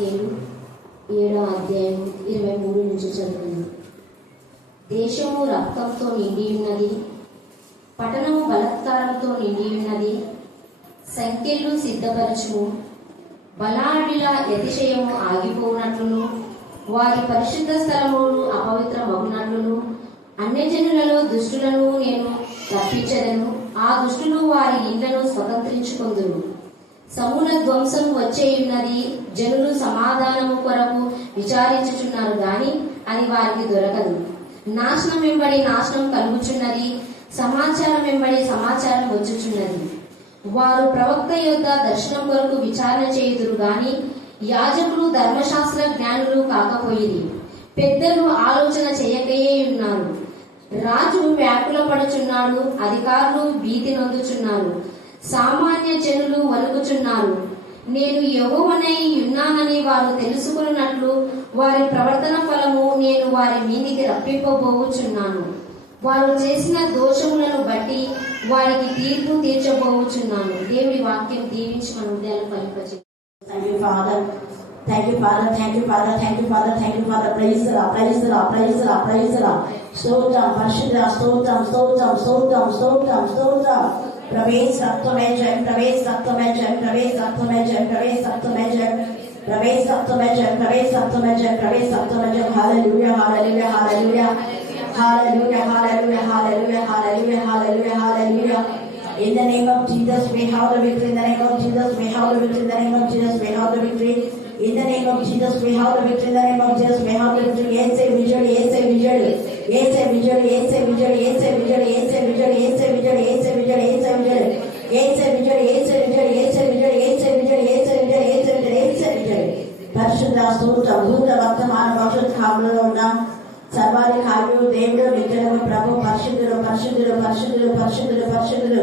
ఎహెజ్కేలు 7వ అధ్యాయం 23 నుంచి చదువుకుందాం. దేశము రక్తంతో నిండి ఉన్నది, పట్టణము బలాత్కారంతో నిండి ఉన్నది. సంఖ్యలు సిద్ధపరచుము, బలాఢ్యుల అతిశయము ఆగిపోనట్లును, వారి పరిశుద్ధ స్థలములు అపవిత్రమగునట్లును అన్యజనులలో దుష్టులను నేను రప్పించదను. ఆ దుష్టులు వారి ఇండ్లను స్వతంత్రించుకొందురు. సమూల ధ్వంసం వచ్చేయున్నది. జనులు సమాధానము కొరకు విచారించుచున్నారు గాని అది వారికి దొరకదు. నాశనం వెంబడి నాశనం కలుగుచున్నది, సమాచారం వెంబడి సమాచారం వచ్చుచున్నది. వారు ప్రవక్త యొద్ద దర్శనం కొరకు విచారణ చేయుదురు గాని యాజకులు ధర్మశాస్త్ర జ్ఞానులు కాకపోయిరి. పెద్దలు ఆలోచన చేయకయే ఉన్నారు. రాజు వ్యాకుల పడుచున్నాడు, అధికారులు భీతి నొందుచున్నారు, సామాన్య జనులు వణుకుచున్నారు. నేను యెహోవానై ఉన్నానని వారు తెలుసుకున్నట్లు వారి ప్రవర్తన ఫలము నేను వారి మీదికి రప్పింపబోచున్నాను. వారు చేసిన దోషములను బట్టి వారికి తీర్పు తీర్చబోచున్నాను. దేవుడి వాక్యం దీవించి మన హృదయాలను ఫలింపజేయండి. Thank you, Father. Thank you, Father. Thank you, Father. Thank you, Father. Thank you, Father. Praise the Lord. Praise the Lord. Praise the Lord. Praise the Lord. Stotram, Parshudra, Stotram, Stotram, Stotram, Stotram, Stotram. Praise Sattamajam, Praise Sattamajam, Praise Sattamajam, Praise Sattamajam, Praise Sattamajam, Praise Sattamajam, Praise Sattamajam. Hallelujah, hallelujah, hallelujah. Hallelujah, hallelujah, hallelujah, hallelujah, hallelujah, hallelujah. In the name of Jesus, we have the victory. In the name of Jesus, we have the victory. In the name of Jesus, we have the victory. In the name of Jesus, we have the victory. In the name of Jesus, we have the victory. Yes, say victory. Yes, say victory. Yes, say victory. Yes, say victory. Yes, say victory. Yes, say victory. Yes, say victory. Yes, say victory. Yes, say victory. Yes, say victory. Yes, say victory. Yes, say victory. Yes, say victory. Yes, say victory. Yes, say victory. Yes, say victory. పరిశుద్ధ స్తోత్ర భూత వర్తమాన భవిష్యత్ కాలంలో ఉన్న సర్వాధికారులు దేవుడు నిత్యుడు ప్రభు పరిశుద్ధుడు పరిశుద్ధుడు పరిశుద్ధుడు పరిశుద్ధుడు పరిశుద్ధుడు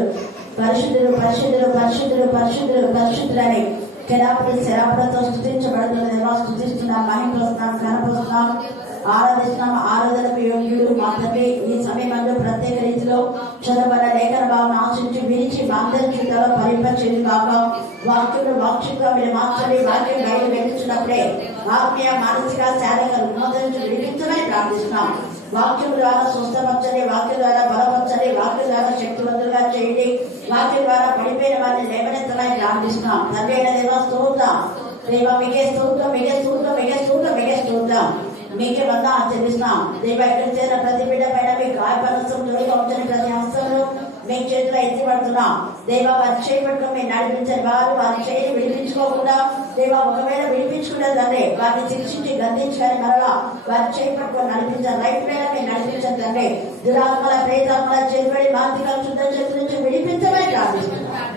పరిశుద్ధుడు పరిశుద్ధుడు పరిశుద్ధుడు పరిశుద్ధుడు పరిశుద్ధులని కెరాపుడు శరాపులతో స్తుతించబడుతున్నది. స్తుతిస్తున్నాం, మహిమపరుస్తున్నాం, ఘనపరుస్తున్నాం, ఆరాధిస్తున్నాం. ఆరాధనకు యోగ్యుడు మా తండ్రి. ఈ సమయంలో ప్రత్యేక రీతిలో చదవబడిన లేఖన భావన ఆశించి విరిచి మా అందరి జీవితాల్లో ఫలింపచేది కాక వాక్యులు వాక్షిగా మీరు మార్చండి. వాక్యం బయలు వెళ్తున్నప్పుడే ఆత్మీయ మానసిక శారీరక రుణోదరించి విడిపించమని ప్రార్థిస్తున్నాం. వాక్యం ద్వారా స్వస్థపరచండి, వాక్యం ద్వారా బలపరచండి, వాక్యం ద్వారా శక్తివంతులుగా చేయండి, వాక్యం ద్వారా పడిపోయిన వారిని లేవనెత్తమని ప్రార్థిస్తున్నాం. తండ్రి అయిన దేవా స్తోత్రం, దేవ మీకే స్తోత్రం, మీకే స్తోత్రం, మీకే స్తోత్రం, మీకే స్తోత్రం, మీకే వంద ఆచరిస్తున్నాం. దేవ ఇక్కడ చేరిన ప్రతి బిడ్డ పైన మీ గాయపరసం జోలిగా ఉంచిన ప్రతి హస్తంలో మీ చేతిలో ఎత్తిపడుతున్నాం. దేవ వారి చేపట్టుకుని మీరు నడిపించండి. వారి చేయి విడిపించుకోకుండా దేవ ఒకవేళ విడిపించుకుంటే తండ్రి వారిని శిక్షించి గంధించాలని మరలా వారి చేపట్టుకొని నడిపించాలి. రైట్ పైన మీరు నడిపించండి తండ్రి. దురాత్మల ప్రేతాత్మల చేపడి మానసిక శుద్ధ చేతుల నుంచి విడిపించమని ప్రార్థిస్తున్నాం.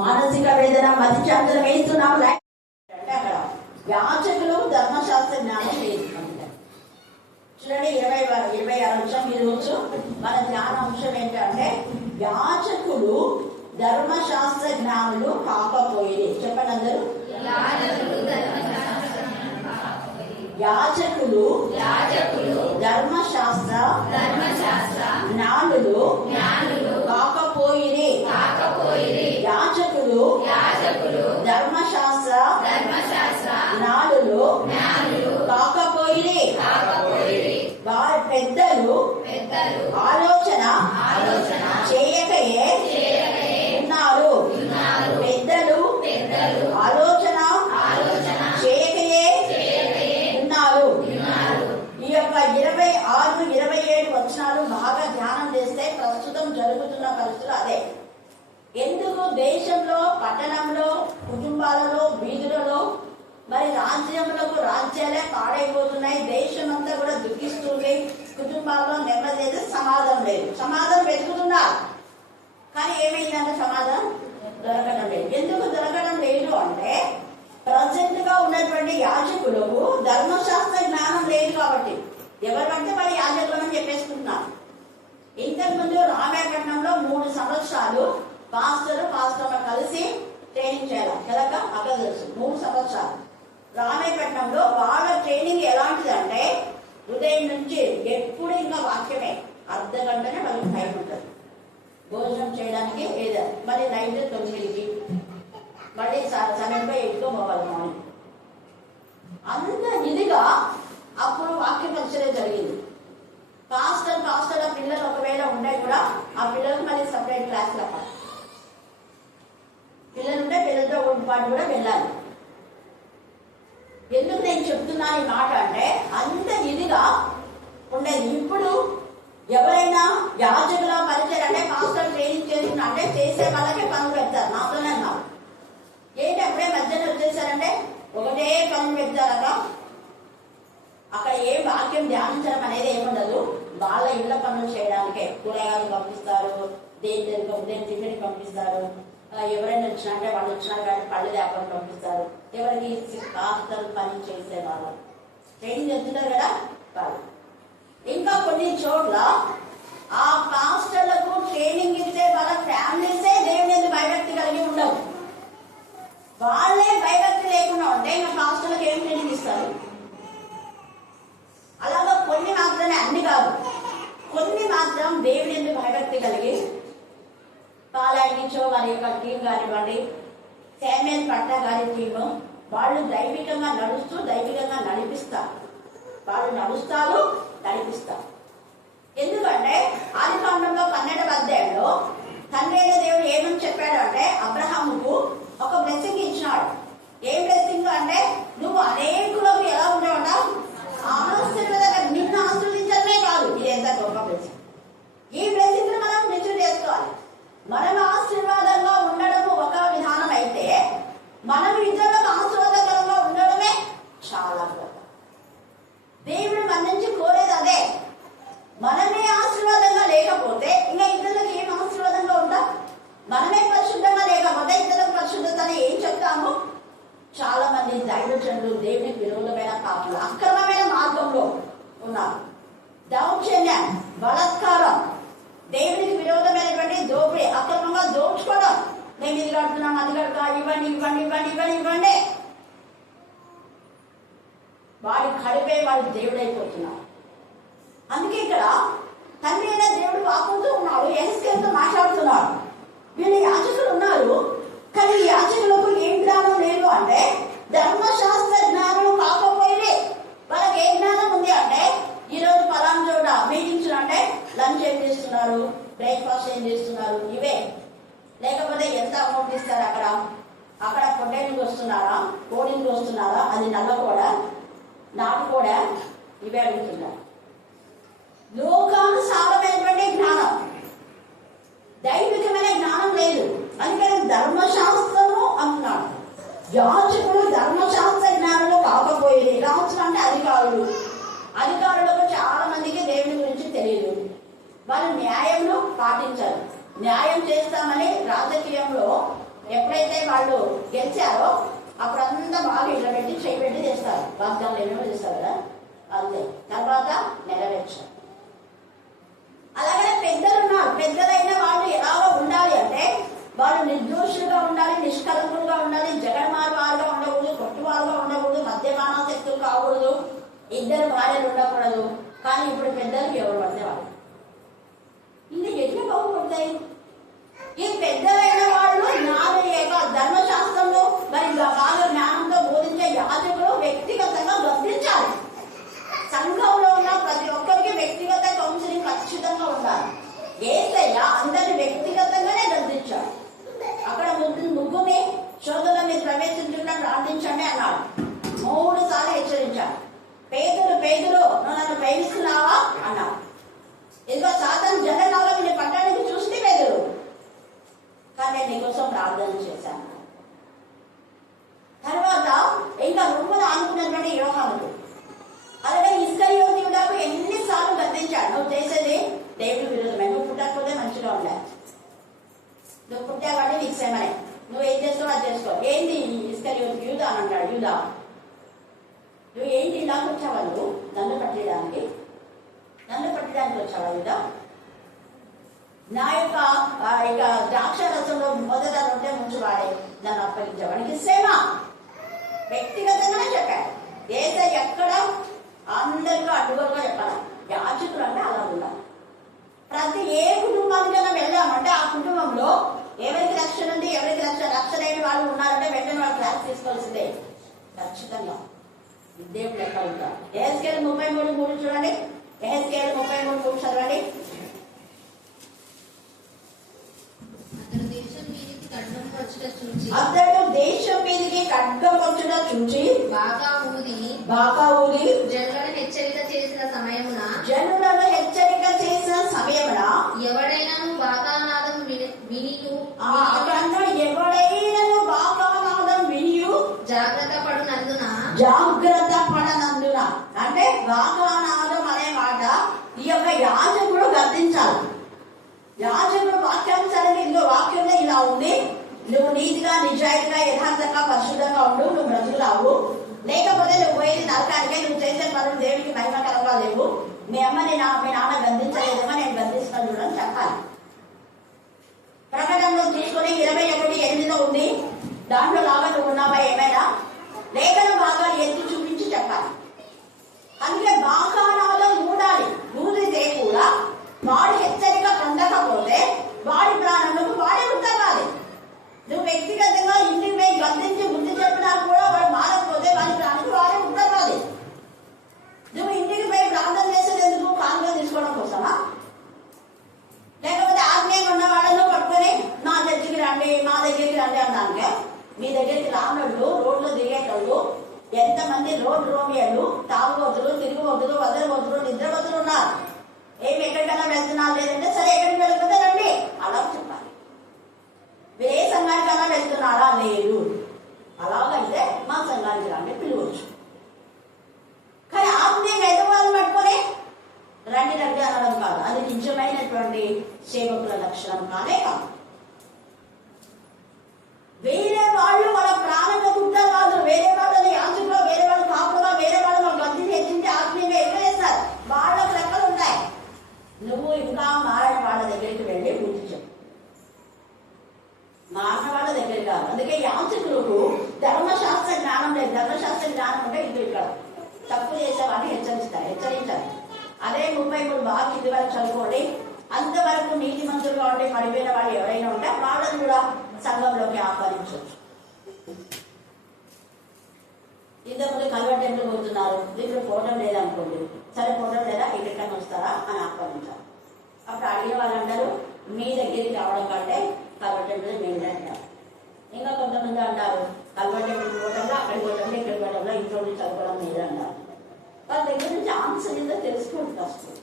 మానసిక వేదన మతి చాంతరం వేస్తున్నాం. అక్కడ యాచకులు ధర్మశాస్త్ర జ్ఞానం వేసుకుంటారు. చూడండి 26 అంశం. ఈ రోజు మన ధ్యాన అంశం ఏంటంటే యాచకులు ధర్మశాస్త్ర జ్ఞానులు కాకపోయి. చెప్పండి అందరూ. యాచకులు ధర్మశాస్త్ర జ్ఞానులు కాకపోయి. యాచకులు ధర్మశాస్త్ర జ్ఞానులు కాకపోయి. పెద్దలు ఆలోచన చేయకయే ఉన్నారు. పెద్దలు ఆలోచన చేయకయే ఉన్నారు. ఈ యొక్క 26, 27 వచనాలు బాగా ధ్యానం చేస్తే ప్రస్తుతం జరుగుతున్న పరిస్థితులు అదే. ఎందుకు దేశంలో, పట్టణంలో, కుటుంబాలలో, వీధులలో, మరి రాజ్యములకు రాజ్యాలే పాడైపోతున్నాయి. దేశం అంతా కూడా దుఃఖిస్తుంది. కుటుంబాల్లో నెమ్మది లేదు, సమాధానం లేదు. సమాధానం వెతుకుతున్నా కానీ ఏమైందంటే సమాధానం దొరకడం లేదు. ఎందుకు దొరకడం లేదు అంటే ప్రజెంట్ గా ఉన్నటువంటి యాజకులకు ధర్మశాస్త్ర జ్ఞానం లేదు కాబట్టి ఎవరికంటే వారి యాజకులని చెప్పేసుకుంటున్నారు. ఇంతకుముందు రామాయపట్నంలో 3 సంవత్సరాలు పాస్టర్ కలిసి ట్రైనింగ్ చేయాలి కదా అక్కడ తెలుసు. 3 సంవత్సరాలు రామాయపట్నంలో వాళ్ళ ట్రైనింగ్ ఎలాంటిదంటే ఉదయం నుంచి ఎప్పుడు ఇంకా వాక్యమే. అర్ధ గంటనే వాళ్ళకి టైం ఉంటుంది భోజనం చేయడానికి. ఏదో మరి నైట్ 9కి మళ్ళీ సమయంలో ఎక్కువ పోవాలి మార్నింగ్. అంత ఇదిగా అప్పుడు వాక్య పరిచయం జరిగింది. పాస్టర్ పిల్లలు ఒకవేళ ఉండే కూడా ఆ పిల్లలకు మళ్ళీ సపరేట్ క్లాసులు అక్కడ పిల్లలు ఉంటే పిల్లలతో పాటు కూడా వెళ్ళాలి. ఎందుకు నేను చెప్తున్నాను ఈ మాట అంటే అంత ఇదిగా ఉండేది. ఇప్పుడు ఎవరైనా యాజకుల పరిచయం అంటే పాస్టర్ ట్రైనింగ్ చేస్తున్నా అంటే చేసే వాళ్ళకే పనులు పెడతారు. నాతోనే అన్నారు ఏంటి అప్పుడే మధ్యలో వచ్చేసారంటే ఒకటే పనులు పెడతారట. అక్కడ ఏ వాక్యం ధ్యానించడం అనేది ఏముండదు. వాళ్ళ ఇళ్ల పనులు చేయడానికే కూరగాయలు పంపిస్తారు, దేని టిఫిన్ పంపిస్తారు. ఎవరైనా వచ్చినా అంటే వాళ్ళు వచ్చినా కానీ పళ్ళు వ్యాపారం పంపిస్తారు. ఎవరికి పాస్టర్ పని చేసే వాళ్ళు ట్రైనింగ్ చెప్తున్నారు కదా వాళ్ళు. ఇంకా కొన్ని చోట్ల ఆ పాస్టర్లకు ట్రైనింగ్ ఇచ్చే వాళ్ళ ఫ్యామిలీసే దేవుని ఎందుకు భయభక్తి కలిగి ఉండవు. వాళ్ళే భయభక్తి లేకుండా ఉంటే ఇంకా పాస్టర్లకు ఏం ట్రైనింగ్ ఇస్తారు? అలాగా కొన్ని మాత్రమే, అన్ని కాదు, కొన్ని మాత్రం దేవుని ఎందుకు భయభక్తి కలిగి పాలాయించో వారి యొక్క టీం కానివ్వండి, శామ్యూయల్ పట్ట గారి టీము, వాళ్ళు దైవికంగా నడుస్తూ దైవికంగా నడిపిస్తారు. వాళ్ళు నడుస్తారు, నడిపిస్తారు. ఎందుకంటే ఆదికాండంలో 12వ అధ్యాయంలో తండ్రి అయిన దేవుడు ఏమని చెప్పాడు అంటే అబ్రహాముకు ఒక బ్లెస్సింగ్ ఇచ్చినాడు. ఏం బ్లెస్సింగ్ అంటే నువ్వు అనేకులకు ఎలా ఉండేవాడా ఆశీర్వాదంగా నిన్ను ఆశీర్వదించడమే కాదు. ఇది ఎంత గొప్ప బ్లెస్సింగ్! ఈ బ్లెస్సింగ్ మనం రుచి చేసుకోవాలి. మనం ఆశీర్వాదంగా ఉండడము ఒక విధానం అయితే మనం ఇతరులకు ఆశీర్వాదకరంగా ఉండడమే చాలా గొప్ప. దేవుడు మన నుంచి కోరేది అదే. మనమే ఆశీర్వాదంగా లేకపోతే ఇంకా ఇతరులకు ఏం ఆశీర్వాదంగా ఉంటాం? మనమే పరిశుద్ధంగా లేకపోతే ఇతరులకు పరిశుద్ధతని ఏం చెప్తాము? చాలా మంది దైవజనులు దేవునికి విరోధమైన కాపులు అక్రమమైన మార్గంలో ఉన్నారు. దౌర్జన్యం, బలాత్కారం, దేవునికి విరోధమైనటువంటి దోపిడీ, అక్రమంగా దోచుకోవడం. మేము ఇది కడుతున్నాం, అది కడుతా, ఇవ్వండి ఇవ్వండి ఇవ్వండి ఇవ్వండి ఇవ్వండి. వాడి కడిపే వాడి దేవుడైపోతున్నారు. అందుకే ఇక్కడ తండ్రి అయిన దేవుడు వాకుంటూ ఉన్నాడు, యెహెజ్కేలుతో మాట్లాడుతున్నాడు. వీళ్ళు యాజకులు ఉన్నారు, కానీ ఈ యాజకులకు ఏం జ్ఞానం లేదు అంటే ధర్మశాస్త్ర జ్ఞానం కాకపోయినా వాళ్ళకి ఏ జ్ఞానం ఉంది అంటే ఈరోజు పలానా చోట మీటింగ్స్ అంటే లంచ్ ఏం చేస్తున్నారు, బ్రేక్ఫాస్ట్ ఏం చేస్తున్నారు, ఇవే. లేకపోతే ఎంత అమౌంట్ ఇస్తారు అక్కడ పొట్టేళ్ళకి వస్తున్నారా, కోడికి వస్తున్నారా, అది నల్ల కూడా నాటు కూడా, ఇవే అడుగుతున్నారు. లోకానుసారమైనటువంటి జ్ఞానం, దైవికమైన జ్ఞానం లేదు. అందుకని ధర్మశాస్త్రము అంటున్నాడు. యాజకులు ధర్మశాస్త్ర జ్ఞానంలో కాకపోయేది. రాజులు అంటే అధికారులకు చాలా మందికి దేవుని గురించి తెలియదు. వాళ్ళు న్యాయంలో పాటించారు. న్యాయం చేస్తామని రాజకీయంలో ఎప్పుడైతే వాళ్ళు గెలిచారో అప్పుడంతా బాగా ఇళ్ళ పెట్టి చేయబెట్టి చేస్తారు. వాగ్దానాలు ఏమేమో చేస్తారు కదా, అంతే. తర్వాత నెరవేర్చారు. అలాగే పెద్దలు ఉన్నారు. పెద్దలైన వాళ్ళు ఎలాగో ఉండాలి అంటే వాళ్ళు నిర్దోషులుగా ఉండాలి, నిష్కలంకులుగా ఉండాలి, జగన్మార్గాలుగా ఉండకూడదు, కొట్టువారుగా ఉండకూడదు, మద్యపానాసక్తులు కాకూడదు, ఇద్దరు భార్యలు ఉండకూడదు. కానీ ఇప్పుడు పెద్దలు ఎవరు పడితే వాళ్ళు ఇది ఎట్లా బాగుపడతాయి? ఈ పెద్దలైన వాళ్ళు జ్ఞానం యొక్క ధర్మశాస్త్రంలో మరి బాగా జ్ఞానంతో బోధించే యాజకులు వ్యక్తిగతంగా గద్దించాలి. సంఘంలో ఉన్న ప్రతి ఒక్కరికి వ్యక్తిగత కౌన్సిలింగ్ ఖచ్చితంగా ఉండాలి. యేసయ్య అందరిని వ్యక్తిగతంగానే గద్దించాడు. అక్కడ ముగ్గురిని శోధనలో మీరు ప్రవేశించకుండా ప్రార్థించండి అన్నాడు. 3 సార్లు హెచ్చరించాడు. పేతురు నువ్వు నన్ను ప్రేమిస్తున్నావా అన్నాడు. ఇదిగో సాతాను జనలాగా నేను పట్టడానికి చూస్తే పేతురు, కానీ నేను నీకోసం ప్రార్థన చేశాను. తర్వాత ఇంకా రొమ్మను ఆనుకున్నటువంటి యోహానుడు, అలాగే ఇస్కరియోతీయుడకు ఎన్నిసార్లు గద్దించాడు. నువ్వు చేసేది దేవుడి విరోధమే, నువ్వు పుట్టకపోతే మంచిగా ఉండాలి, నువ్వు పుట్టావాడి నీకు శ్రమనే, నువ్వు ఏం చేస్తావు అది చేసుకో. ఏంటి ఇస్కరియోతు యూదా అని అంటాడు. యూదా, నువ్వు ఏంటి ఇలా వచ్చావా? నువ్వు నన్ను పట్టడానికి వచ్చావా యూదా? నా యొక్క ద్రాక్ష రసంలో మొదట ఉంటే ముందు వాడే నన్ను అప్పగించేవాడికి శ్రమ. వ్యక్తిగతంగానే చెప్పాడు. ఎక్కడ అందరికీ అడ్డుగా చెప్పాలి. యాజకులు అంటే అలా ఉండాలి. ప్రతి ఏ కుటుంబానికైనా వెళ్ళామంటే ఆ కుటుంబంలో ఎవరికి రక్షణ ఉంది, ఎవరికి రక్షణ లేని వాళ్ళు ఉన్నారంటే వెంటనే వాళ్ళు క్లాస్ తీసుకోవాల్సిందే ఖచ్చితంగా. దేవుడు లెక్క ఉంటారు. యెహెజ్కేలు 33:3 చూడండి. యెహెజ్కేలు 33:3 చదవండి. అతడు దేశం మీదకి ఖడ్గం వచ్చుట చూచి బాగా ఊది జనులను హెచ్చరిక చేసిన సమయమున ఎవడైనాను బాకానాదం వినియు జాగ్రత్త పడనందున అంటే బాకానాదం అనే మాట ఈ యొక్క యాజకుడు గర్తించాలి. యాజకుడు వాక్యానుసారంగా ఇందులో వాక్యంలో ఇలా ఉంది, నువ్వు నీతిగా నిజాయితీగా యథార్థంగా పరిశుద్ధంగా ఉండు, నువ్వు బ్రతుకురావు. లేకపోతే నువ్వు పోయేది నరకానికే, నువ్వు చేసే పనులు దేవుడికి మహిమకరంగా లేవు. మీ అమ్మని మీ నాన్న గద్దించలేదేమో, నేను గద్దిస్తాను చూడని చెప్పాలి. ప్రకటనలో తీసుకుని 21:8 ఉంది. దాంట్లో లాగా నువ్వు ఉన్నావా ఏమైనా, లేఖన భాగాలు ఎత్తి చూపించి చెప్పాలి. అందుకే బాకానాలో ఊడాలి. ఊదితే కూడా వాడి హెచ్చరిక పొందకపోతే వాడి ప్రాణంలోకి వాడే ఉంటావాలి. నువ్వు వ్యక్తిగతంగా ఇంటికి పోయి గద్దించి బుద్ధి చెప్పినా కూడా వాడు మారకపోతే వాడి ప్రాణానికి వాడే ఉంటావాలి. నువ్వు ఇంటికి పోయి ప్రార్థన చేసేది ఎందుకు? కానుక తీసుకోవడం కోసమా? లేకపోతే ఆత్మీయంగా ఉన్న వాళ్ళను పట్టుకొని నా దగ్గరికి రండి అన్నాకే, మీ దగ్గరికి రానోళ్ళు, రోడ్లో దిగేటోళ్ళు ఎంతమంది రోడ్డు రోమియలు, తాగుబోతులు, తిరుగుబోతులు, వదలబోతులు, నిద్రబోతులు ఉన్నారు. ఏమి ఎక్కడికైనా వెళ్తున్నారు లేదంటే సరే ఎక్కడికి వెళ్ళకపోతే రండి అలా చెప్పాలి. మీరు ఏ సంఘానికైనా వెళ్తున్నారా? లేదు. అలాగైతే మా సంఘానికి రండి పిలవచ్చు. కానీ ఆత్మీయంగా ఎదురు పట్టుకొని రండి అనడం కాదు. అది నిజమైనటువంటి సేవకుల లక్షణం కానే కాదు. వేరే వాళ్ళు వాళ్ళ ప్రాణంగా గుంటా కాదు, వేరే వాళ్ళని యాజకులో, వేరే వాళ్ళు కాపులుగా, వేరే వాళ్ళు వాళ్ళ గద్ది తెచ్చింటే ఆత్మీయంగా ఎక్కడేస్తారు. వాళ్ళకు లెక్కలు ఉంటాయి. నువ్వు ఇంకా మారని వాళ్ళ దగ్గరికి వెళ్ళి బుద్ధి చెప్పు. మారణ వాళ్ళ దగ్గర కాదు. అందుకే యాజకులకు ధర్మశాస్త్ర జ్ఞానం లేదు. ధర్మశాస్త్ర జ్ఞానం ఉంటే ఇంటి ఇక్కడ తప్పు చేసేవాడిని హెచ్చరించాలి. అదే 33 బాగా కింది వరకు చదువుకోండి. అంతవరకు నీతి మంత్రులుగా ఉండి పడిపోయిన వాళ్ళు ఎవరైనా ఉంటే వాళ్ళని కూడా సంఘంలోకి ఆహ్వానించవచ్చు. ఇంతకుముందు కన్వర్టెంట్లు పోతున్నారు, దీంట్లో ఫోటో లేదనుకోండి, సరే ఫోటో లేదా ఎక్కడికైనా వస్తారా అని ఆహ్వానించాలి. అప్పుడు అడిగిన వాళ్ళు అంటారు, మీ దగ్గరికి రావడం కంటే కన్వర్టెంట్లు మేము అంటారు. ఇంకా కొంతమంది అంటారు, కన్వర్టెంట్లు పోవడంలో అక్కడికి పోవడంలో ఇక్కడికి పోవడంలో ఇంట్లో నుంచి చదువుకోవడం మీద అంటారు. వాళ్ళ దగ్గర నుంచి ఆన్సర్ ఏదో తెలుసుకోవడం కష్టం.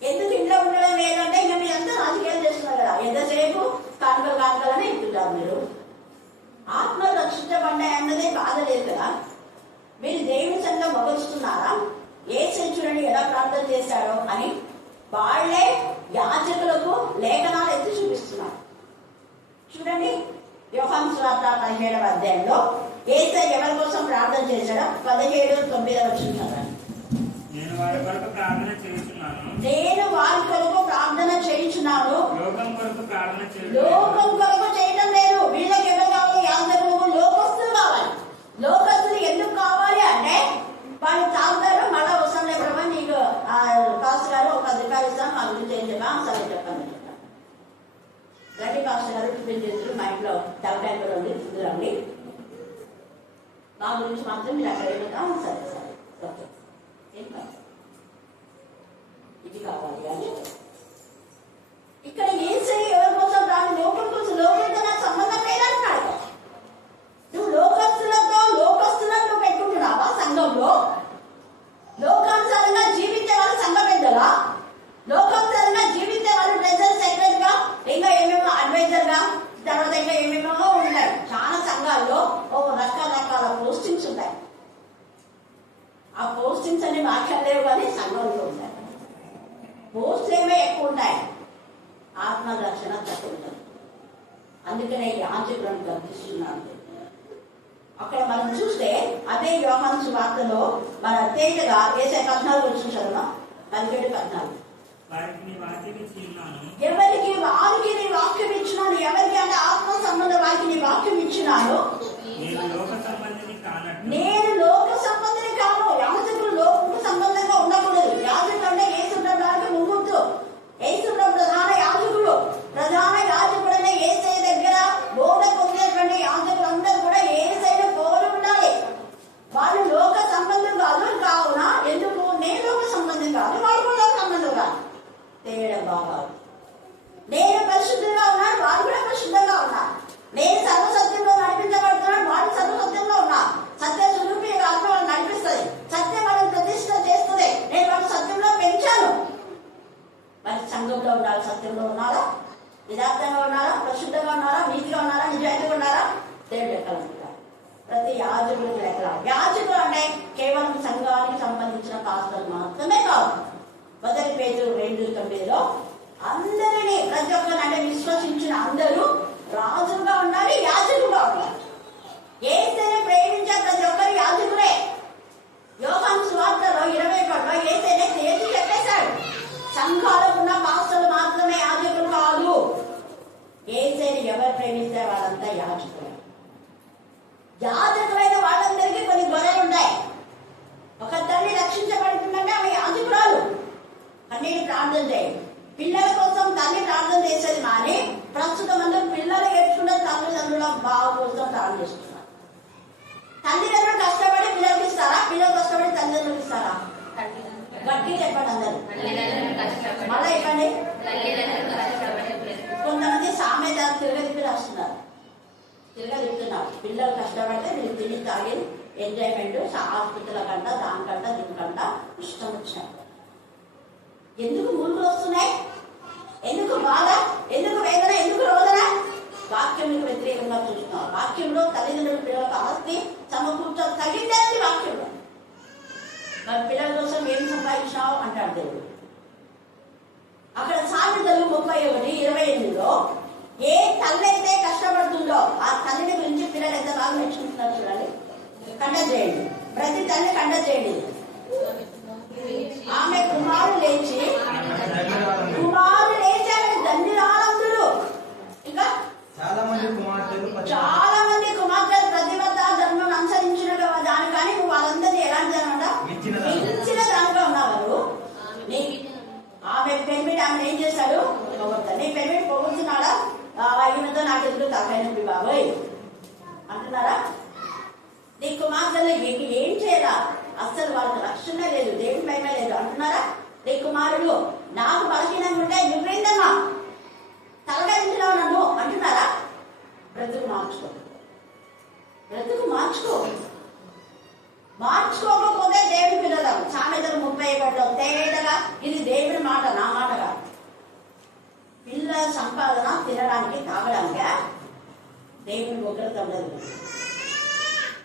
ఎందుకు ఇంట్లో ఉండడం లేదంటే ఇంకా మీరు అంతా రాజకీయాలు చేస్తున్నారు కదా, ఎంతసేపు కానుకలని ఇస్తుంటారు. మీరు ఆత్మలు రక్షించబడ్డాయి అన్నదే బాధ లేదు కదా. మీరు దేవుని సంఘం మొగలుస్తున్నారా? ఏ చూడండి ఎలా ప్రార్థన చేశాడో అని వాళ్లే యాజకులకు లేఖనాలు ఎత్తి చూపిస్తున్నారు. చూడండి యోహాను సువార్త 17వ అధ్యాయంలో యేసయ్య ఎవరి కోసం ప్రార్థన చేశాడో 17:9 వచ్చింది. నేను వారి కొరకు ప్రార్థన చేయుచున్నాను, లోకం కొరకు చేయడం లేదు. వీళ్ళకి ఎవరు కావాలి? యాజకులకు లోకస్తులు కావాలి. లోకస్తులు ఎందుకు కావాలి అంటే వాళ్ళు తాగుతారు, మళ్ళా అవసరం లేదు ప్రభా, నీకు పాస్టర్ గారు ఒక అధికారి ఇస్తాను, మా గురించి ఏం చెప్పా సరే చెప్పండి. రండి పాస్టర్ గారు టిఫిన్ చేస్తారు, మా ఇంట్లో తలకాయ కూడా ఉంది, రండి, మా గురించి మాత్రం మీరు అక్కడ ఏమవుతా సరే సరే ఓకే ఏం కాదు, ఇది కావాలి అని. ఇక్కడ ఏం సరే ఎవరి కోసం రాదు, లోకం కోసం. లోకంతో నాకు సంబంధం లేదంటున్నాడు. నువ్వు లోకస్తులను పెట్టుకుంటున్నావా సంఘంలో? లోకానుసారంగా జీవించే వాళ్ళు సంఘం పెద్దలా? లోకానుసారంగా జీవించే వాళ్ళు ట్రెజర్ సెక్రటరీ గా, ఇంకా ఏమేమో అడ్వైజర్ గా, తర్వాత ఇంకా ఏమేమో ఉంటాయి. చాలా సంఘాల్లో రకరకాల పోస్టింగ్స్ ఉంటాయి. ఆ పోస్టింగ్స్ అన్ని వాక్యాలు లేవు కానీ సంఘంలో ఉంటాయి. పోస్టులు ఏమో ఎక్కువ ఉంటాయి, ఆత్మరక్షణ తక్కువ ఉంటుంది. అందుకనే యాజకులను గర్తిస్తున్నాను. అక్కడ మనం చూస్తే అదే యోహాను సువార్తలో మన తేటగా వేసే 14 వచ్చి చదువు 17-14. ఎవరికి వారికి నీ వాక్యం ఇచ్చినాను. ఎవరికి అంటే ఆత్మ సంబంధ వారికి నీ వాక్యం ఇచ్చినాను. నేను లోక సంబంధిని కాను. యాజకులు లోక సంబంధంగా ఉండకూడదు. యాజకులు అంటే యేసు ప్రభానికి ముందు, యేసు ప్రధాన యాజకుడు. ప్రధాన యాజకుడనే యేసయ్య దగ్గర బోధ పొందేటువంటి యాజకులందరూ కూడా యేసయ్యను పోలి ఉండాలి. వాళ్ళు లోక ప్రతి యాజకుడికి లెక్క. యాజకుడు అంటే కేవలం సంఘానికి సంబంధించిన పాస్టర్లు మాత్రమే కాదు. 1 పేతురు 2:9 అందరినీ, ప్రతి ఒక్కరు అంటే విశ్వసించిన అందరూ రాజుగా ఉండాలి, యాజకుడుగా ఉండాలి. యేసుని ప్రేమించే ప్రతి ఒక్కరు యాజకుడే. యోహాను సువార్తలో 21లో యేసునే తేల్చి చెప్పేశాడు, సంఘాలకు ఉన్న పాస్టర్లు మాత్రమే యాజకులు కాదు. యేసుని ఎవరు ప్రేమిస్తే వాళ్ళంతా యాజకులే. యాజకులైన వాళ్ళందరికీ కొన్ని గొర్రెలు ఉంటాయి. ఒక తల్లి రక్షించబడుతుందంటే ఆమె యాజకురాలు. అన్నిటి ప్రార్థన చేయండి. పిల్లల కోసం తల్లి ప్రార్థన చేసేది మాని ప్రస్తుతం అందరూ పిల్లలు ఏడ్చుకున్న తల్లిదండ్రుల బావు కోసం ప్రార్థన చేస్తున్నారు. తల్లిదండ్రులు కష్టపడి పిల్లలకి ఇస్తారా? పిల్లలు కష్టపడి తల్లిదండ్రులకు ఇస్తారా? గట్టి చెప్పండి అందరు. మళ్ళీ ఇవ్వండి. కొంతమంది సామెత తిరగదిప్పి రాస్తున్నారు, తిరగదిప్పుతున్నారు. పిల్లలు కష్టపడితే మీరు తిని తాగి ఎంజాయ్మెంట్ ఆస్పత్రుల కంట దానికంట దీనికంట ఇష్టం వచ్చినాయి. ఎందుకు మూర్ఖులు వస్తున్నాయి? ఎందుకు బాధ? ఎందుకు వేదన? ఎందుకు రోదన? వాక్యంకు వ్యతిరేకంగా చూస్తున్నాం. వాక్యంలో తల్లిదండ్రుల పిల్లలకు ఆస్తి సమకూర్చడం తగ్గిందేది వాక్యంలో. మరి పిల్లల కోసం ఏం సంపాదించినావు అంటాడు దేవుడు. అక్కడ సామెతలు 31:28లో ఏ తల్లి అయితే కష్టపడుతుందో ఆ తల్లిని గురించి పిల్లలు ఎంత బాగా మెచ్చుకుంటున్నారు చూడండి. కంట చేయండి, ప్రతి తల్లి కంట చేయండి. ఆమె కుమారుడు లేచి ధన్యురాలందుడు. ఇంకా చాలా మంది కుమార్తెలు ప్రతిబద్ధ ధర్మం అనుసరించిన దాని కానీ నువ్వు వాళ్ళందరినీ ఎలాంటి దానివల్ల మించిన దానిగా ఉన్నావు. ఆమె పెన్మిటి ఆమె ఏం చేశాడు? పొగొడతాడు. నీ పెన్మిటి పొగుడుతున్నాడా? ఈమెతో నాకు ఎదురు తాకైనప్పుడు బాబోయ్ అంటున్నారా? నీ కుమార్తెలు ఏం చేయరా? అస్సలు వాళ్ళకి రక్షణ లేదు, దేవుని భయమే లేదు అంటున్నారా? నీ కుమారుడు నాకు బలహీనంగా ఉంటే నువ్వేందమ్మా తలగరించినావు నన్ను అంటున్నారా? బ్రతుకు మార్చుకో, బ్రతుకు మార్చుకో. మార్చుకోకపోతే దేవుని పిల్లలు. సామెతలు 31లో తేటగా ఇది దేవుని మాట, నా మాట కాదు. పిల్లల సంపాదన తినడానికి తాగడానికే దేవుని ఉగ్రత ఉండదు.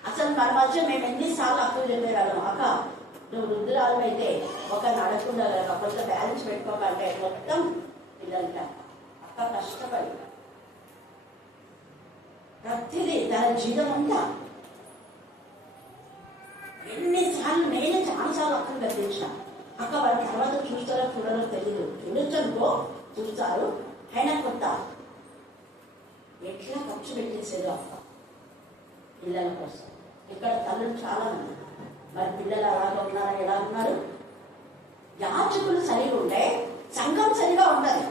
అసలు మన మధ్య మేము ఎన్నిసార్లు అప్పులు చెప్పేవాళ్ళం. అక్క నువ్వు వృద్ధురాలు అయితే ఒక నడకుండా కొంత బ్యాలెన్స్ పెట్టుకోకంటే మొత్తం పిల్లలకి అక్క కష్టపడి ప్రతిదీ తన జీతం అంతా ఎన్నిసార్లు నేను చాలాసార్లు అక్కను గర్తించిన. అక్క వాళ్ళ తర్వాత చూస్తారో చూడరో తెలియదు, చూడొచ్చనుకో చూస్తారు, అయినా కొత్త ఎట్లా ఖర్చు పెట్టేసేదో అక్క పిల్లల కోసం. ఇక్కడ తల్లులు చాలా మంది. మరి పిల్లలు అలాగే ఉన్నారా? ఎలా ఉన్నారు? యాజకులు సరిగా ఉంటే సంఘం సరిగా ఉండదు.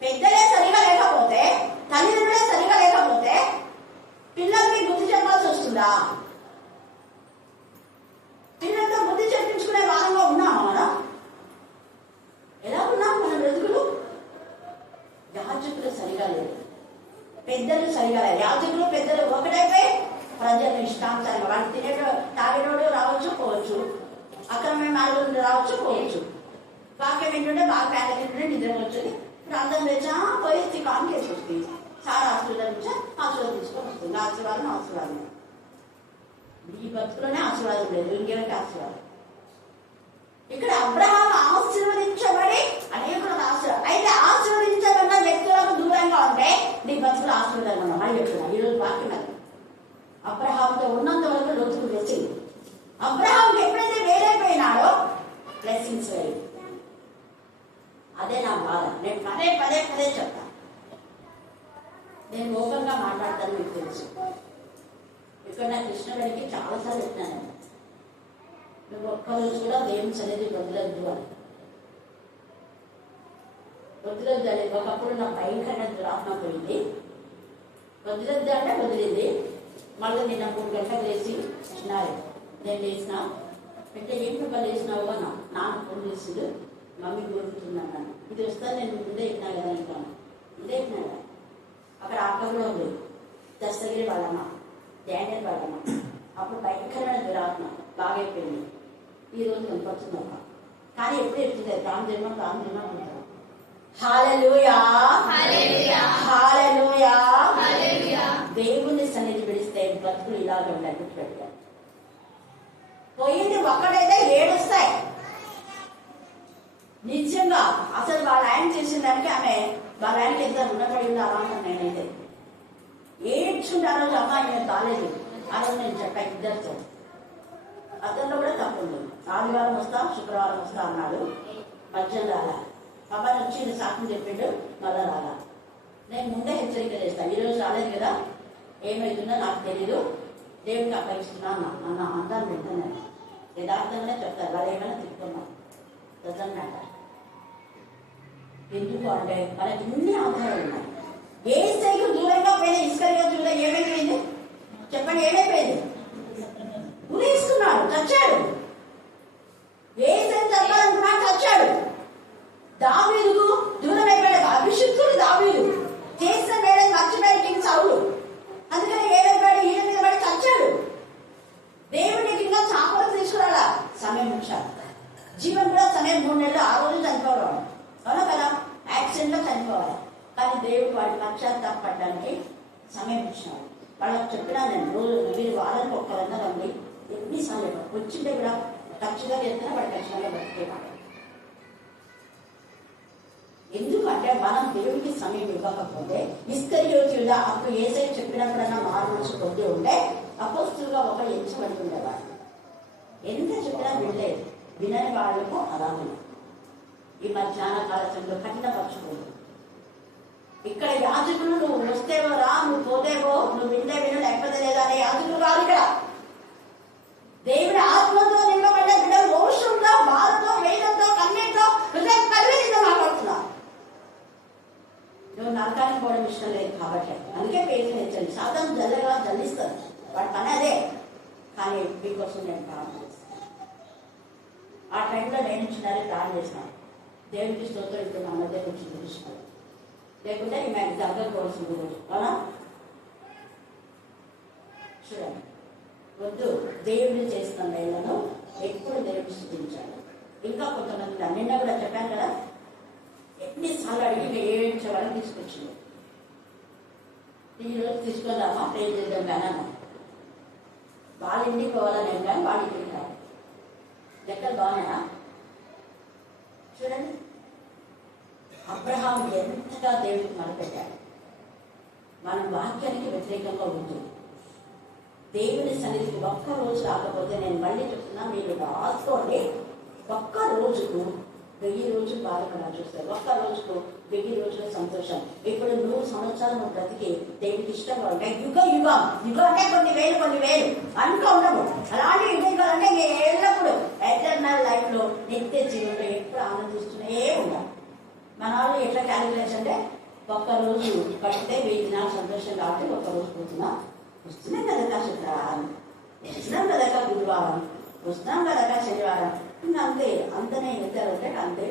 పెద్దలే సరిగా లేకపోతే, తల్లిదండ్రులే సరిగా లేకపోతే పిల్లలకి బుద్ధి చెప్పాల్సి వస్తుందా? పిల్లలతో బుద్ధి చెప్పించుకునే వారంగా ఉన్నామా మనం? ఎలా ఉన్నాం మన బ్రతుకులు? యాజకులు సరిగా లేదు, పెద్దలు సరిగా లేదు. యాజకులు పెద్దలు ఒకటైపోయి ప్రజలు ఇష్టాంశాలు వాళ్ళు తినేటో తాగేటోడు రావచ్చు పోవచ్చు, అక్రమమైన మార్గం రావచ్చు పోవచ్చు, వాక్యం ఏంటంటే బాగా పేద తింటుంటే నిద్ర వచ్చేది. ప్రాంతం తెచ్చా పోయి కాన్ కేసు వస్తుంది. సార్ హాస్పిటల్ నుంచి ఆశీర్వాదం తీసుకొని వస్తుంది. ఆశీర్వాదం ఈ బతుకులోనే ఆశీర్వాదం లేదు, ఇంకేమిటి ఆశీర్వాదం? ఇక్కడ అబ్రహాం ఆశీర్వదించబడి అనేకులకు ఆశీర్వాదం అయితే ఆశీర్వదించబడిన వ్యక్తులకు దూరంగా ఉంటే నీ బతుకులు ఆశీర్వాదంగా ఉన్నా. మళ్ళీ చెప్తున్నా ఈరోజు వాక్యం అది. అబ్రహాంతో ఉన్నంత వరకు లోతుకు బ్లెస్సింగ్. అబ్రహాంకి ఎప్పుడైతే వేరైపోయినాడో బ్లెస్సింగ్స్ వేరు. అదే నా బాధ. నేను పదే చెప్తా. నేను ఓపెన్గా మాట్లాడతాను, మీకు తెలుసు. ఇక్కడ నా కృష్ణగడికి చాలాసార్లు చెప్పినాను, నువ్వు ఒక్కరోజు కూడా దేవుని సన్నిధి వదిలద్దు అని. వదిలద్దు అని ఒకప్పుడు నా భయంకరమైన దురాత్మ పోయింది. వదిలద్దు అంటే వదిలింది. మళ్ళీ నిన్న 3 గంటలకు లేచి చిన్నారు. నేను లేచిన అంటే ఏం పిల్లలు లేచినావు అన్నా. నాన్న ఫోన్ చేసిండు, మమ్మీ కోరుకుతున్నాను. ఇది వస్తాను నేను ముందే ఎక్కినా కదా అంటాను. ముందే ఎక్కినా కదా. అక్కడ అక్క కూడా ఉంది, దస్తగిరి వాళ్ళమ్మ, డానియల్ వాళ్ళమ్మ. అప్పుడు భయంకరమైన దురాత్మ బాగా అయిపోయింది. ఈరోజు కనపడుతుంది అక్క. కానీ ఎప్పుడు ఎత్తుంది రామ్ జన్మ ఉంటాను. హల్లెలూయా, హల్లెలూయా, హల్లెలూయా. దేవుని సన్నిధి విడిస్తే బతుకులు ఇలాగే ఉన్నాయి. గుర్తుపెట్టారు. పోయింది ఒక్కడైతే 7 వస్తాయి. నిజంగా అసలు వాళ్ళ ఆయన చేసిన దానికి ఆమె వాళ్ళ ఆయనకి ఎంత రుణపడి ఉండాలా అంటాను నేనైతే. ఏడ్చుంటే ఆ రోజు అమ్మాయి నేను కాలేదు. ఆ రోజు నేను చెప్పా ఇద్దరితో. అతనిలో కూడా తప్పు ఉంది. ఆదివారం వస్తా శుక్రవారం వస్తా అన్నాడు. మధ్యం రాలా. అబ్బాయి వచ్చి సాకుని చెప్పిండు, మళ్ళా రాలా. నేను ముందే హెచ్చరిక చేస్తాను. ఈరోజు రాలేదు కదా, ఏమైతుందో నాకు తెలీదు, దేవుడికి అప్పగిస్తున్నా అన్న అంటాను. వెంటనే యథార్థంగానే చెప్తారు. వాళ్ళు ఏమైనా తిట్టుకున్నాం నిజంగా. ఎందుకు అంటే మనకి ఇన్ని ఆధారాలు ఉన్నాయి. ఏ స్థాయికి దూరంగా పోయిన ఇసుకగా చూడ ఏమైపోయింది చెప్పండి? ఏమైపోయింది? ఉరేసుకున్నాడు, చచ్చాడు. ఏ స్థాయి చంపాలనుకున్నాడు, చచ్చాడు. దావీదుకు దూరం అయిపోయాడు. అభిషిక్తుడు దావీదు చేసిన మేడం మర్చిపోయాడు కింగ్ సౌలు. అందుకని ఏమైపోయాడు? ఈయన మీద పడి చచ్చాడు. దేవుడికి ఇంకా చాపలు తీసుకురాలా, సమయం ఉంచాలి. జీవన్ కూడా సమయం 3 నెలలు, ఆ రోజు చనిపోవడం అవునా కదా, యాక్సిడెంట్ లో చనిపోవాలి. కానీ దేవుడు వాడి పశ్చాత్తాపడడానికి సమయం ఇచ్చినాడు. వాళ్ళకి చెప్పినా నేను రోజు మీరు వారానికి ఒక్కరన్నా రండి. ఎన్నిసార్లు వచ్చింటే కూడా ఖర్చుగా చేస్తున్నా వాడు ఖచ్చితంగా బతికేవాడు. ఎందుకంటే మనం దేవుడికి సమయం ఇవ్వకపోతే ఇస్కరియోతీయుడా అప్పుడు యేసయ్య చెప్పినప్పుడన్నా మారు మనసు పొంది ఉంటే అపోస్తులుగా ఒక ఎంచబడి ఉండేవాడు. ఎంత చెప్పినా వినలేదు. వినని వాళ్లకు అలాగే ఈ మధ్యాహ్న కాలంలో కఠినపరచుకోదు. ఇక్కడ యాజకులు నువ్వు వస్తేవో రా, నువ్వు పోతేవో, నువ్వు వింటే విను లేకపోతే లేదా అనే యాజకులు కాదు. ఇక్కడ దేవుడి ఆత్మతో నింపబడ్డ బిడ్డ రోషంతో, బాధతో, వేదంతో, కన్నీటితో, హృదయం కలిగితో మాట్లాడుతున్నా. నువ్వు నరకానికి పోవడం ఇష్టం లేదు కాబట్టి అందుకే పేరు హెచ్చరి. సాధారణ జల్లగా జల్లిస్తారు, వాడి పని అదే. కానీ మీకోసం నేను ప్రార్థన చేస్తాను. ఆ టైంలో నేను ఇచ్చినారే ప్రార్థన చేసినాను. దేవుడికి స్తోత్రం ఇప్పుడు నా మధ్య వచ్చి చూపిస్తున్నాను. లేకుంటే మేము జరగకపోవాల్సింది రోజు అవునా? చూడండి, వద్దు. దేవుడు చేస్తున్న వేళ్లను ఎప్పుడు దేవుడు స్థుతించాలి. ఇంకా కొంతమంది నిన్న కూడా చెప్పాను కదా, ఎన్నిసార్లు అడిగి ఏడ్చే వాళ్ళని తీసుకొచ్చింది. ఈరోజు తీసుకుందామా, ప్రే చేద్దాం కానీ అన్నా. వాళ్ళ ఇంటికి పోవాలని ఏం కానీ వాళ్ళ ఇంటికి రాదు. లెక్కలు బాగున్నాయా? చూడండి, అబ్రహాం ఎంతగా దేవుడికి మొదలుపెట్టాడు. మనం వాక్యానికి వ్యతిరేకంగా ఉంటుంది. దేవుడి సన్నిధికి ఒక్క రోజు రాకపోతే నేను మళ్ళీ చెప్తున్నా, మీరు రాసుకోండి. ఒక్క రోజుకు 1000 రోజులు బాధపడా చూస్తారు. ఒక్క రోజుకు 1000 రోజుల సంతోషం. ఇప్పుడు 100 సంవత్సరాలు నువ్వు బ్రతికి దేవుడికి ఇష్టంగా ఉంటాయి. యుగం అంటే కొన్ని వేలు అనుకో ఉండవు. అలాంటి యుగాలు అంటే ఎల్లప్పుడు ఎటర్నల్ లైఫ్ లో నిత్య జీవనంలో ఎప్పుడు ఆనందిస్తూనే ఉండాలి. మన వాళ్ళు ఎట్లా క్యాలిక్యులేషన్ అంటే ఒక్క రోజు పడితే 1000 దినాలు సంతోషం కాబట్టి ఒక్క రోజు పోతున్నా. వస్తున్నాం కదకా శుక్రవారం, వస్తున్నాం కదకా గురువారం, వస్తున్నాం కదకా శనివారం. ఇంకా అంతే. అంతనే నిద్ర ఉంటే అంతే.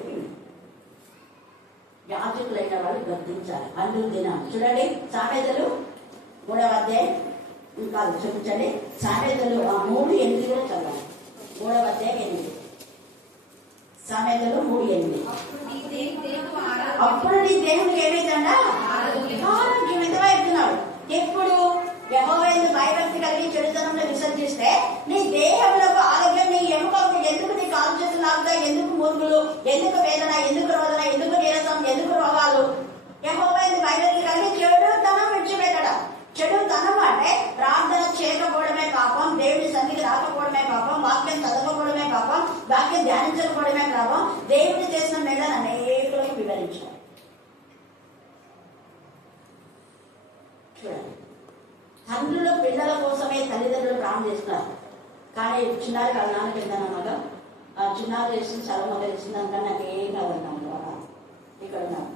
యాజకులైన వాళ్ళు గర్తించాలి. అల్లు దినం చూడండి. సామెతలు 3వ అధ్యాయం ఇంకా చూపించండి. సామెతలు 3:8 కూడా చదవాలి. 3వ అధ్యాయం 8. సామెతలు 3:8. అప్పుడు నీ దేవుడికి ఏమైందంట? ఆరోగ్యం. ఎంతగా చెప్తున్నాడు. ఎప్పుడు యెహోవా యందు భయభక్తి కలిగి చెడుతనంలో విసర్జిస్తే నీ దేహంలో ఆరోగ్యం, నీ ఎముకలకు ఎందుకు నీ కాలు చేతులు లాగుతాయి, ఎందుకు మూర్ఖులు, ఎందుకు వేదన, ఎందుకు రోదన, ఎందుకు నీరసం, ఎందుకు రోగాలు? యెహోవా యందు భయభక్తి కలిగి చెడుతనం విడిచిపెట్టడం. చెడుతనం అంటే ప్రార్థన చేయకపోవడమే పాపం, దేవుడి సన్నిధికి రాకపోవడమే పాపం, వాక్యం చదవకపోవడమే పాపం, వాక్యం ధ్యానించకపోవడమే పాపం. దేవుడి చేసిన మేళను అనేకులకు వివరించాలి. చూడండి, తండ్రులు పిల్లల కోసమే తల్లిదండ్రులు ప్రాణం చేస్తున్నారు. కానీ చిన్నారి వాళ్ళ నాన్నకి వెళ్తానమ్మగా, ఆ చిన్నారి చేసింది చాలా మొదలు చేసిందంటే నాకు ఏం కాదన్నాను. ఇక్కడ ఉన్నాను.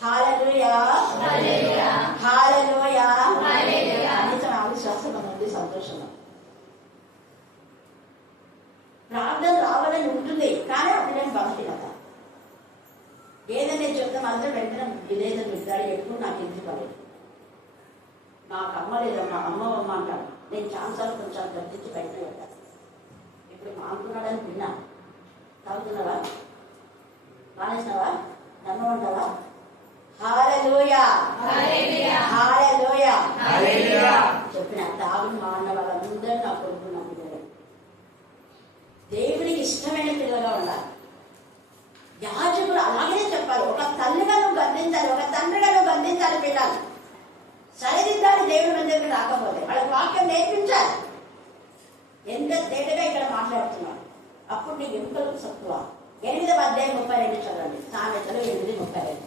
హల్లెలూయా, హల్లెలూయా. కనీసం విశ్వాసం ఉంది, సంతోషంగా ప్రార్థన రావాలని ఉంటుంది. కానీ అప్పుడు నేను బలహీనత ఏదైనా చెప్తే మాత్రం వెంటనే విధేయత మిద్దాడు. ఎప్పుడు నాకు ఇంటి పడేది. నాకు అమ్మ లేదమ్మా, అమ్మ అంటాను. నేను ఛాన్సాలు కొంచెం గర్తించి బయట పెట్టాను. ఇప్పుడు మానుకున్నాడని విన్నా. తాగుతున్నావా? మానేసినావా? నన్ను అంటావా? హల్లెలూయా, హల్లెలూయా. చెప్పిన తాగు మా అన్న వాళ్ళందరూ నా కొడుకు నా పిల్లలు దేవుడికి ఇష్టమైన పిల్లగా ఉండాలి. యాజకుడు అలాగే చెప్పాలి. ఒక తల్లిగా నువ్వు గర్దించాలి, ఒక తండ్రిగా నువ్వు గర్దించాలి. పిల్లలు సరిదిద్దాలి. దేవుడి మందికి రాకపోతే వాళ్ళకి వాక్యం నేర్పించాలి. ఎంత తేటగా ఇక్కడ మాట్లాడుతున్నాడు. అప్పుడు నీకు ఎముకలకు తక్కువ. 8వ అధ్యాయం 32 చదవండి. సామెతలు 8:32.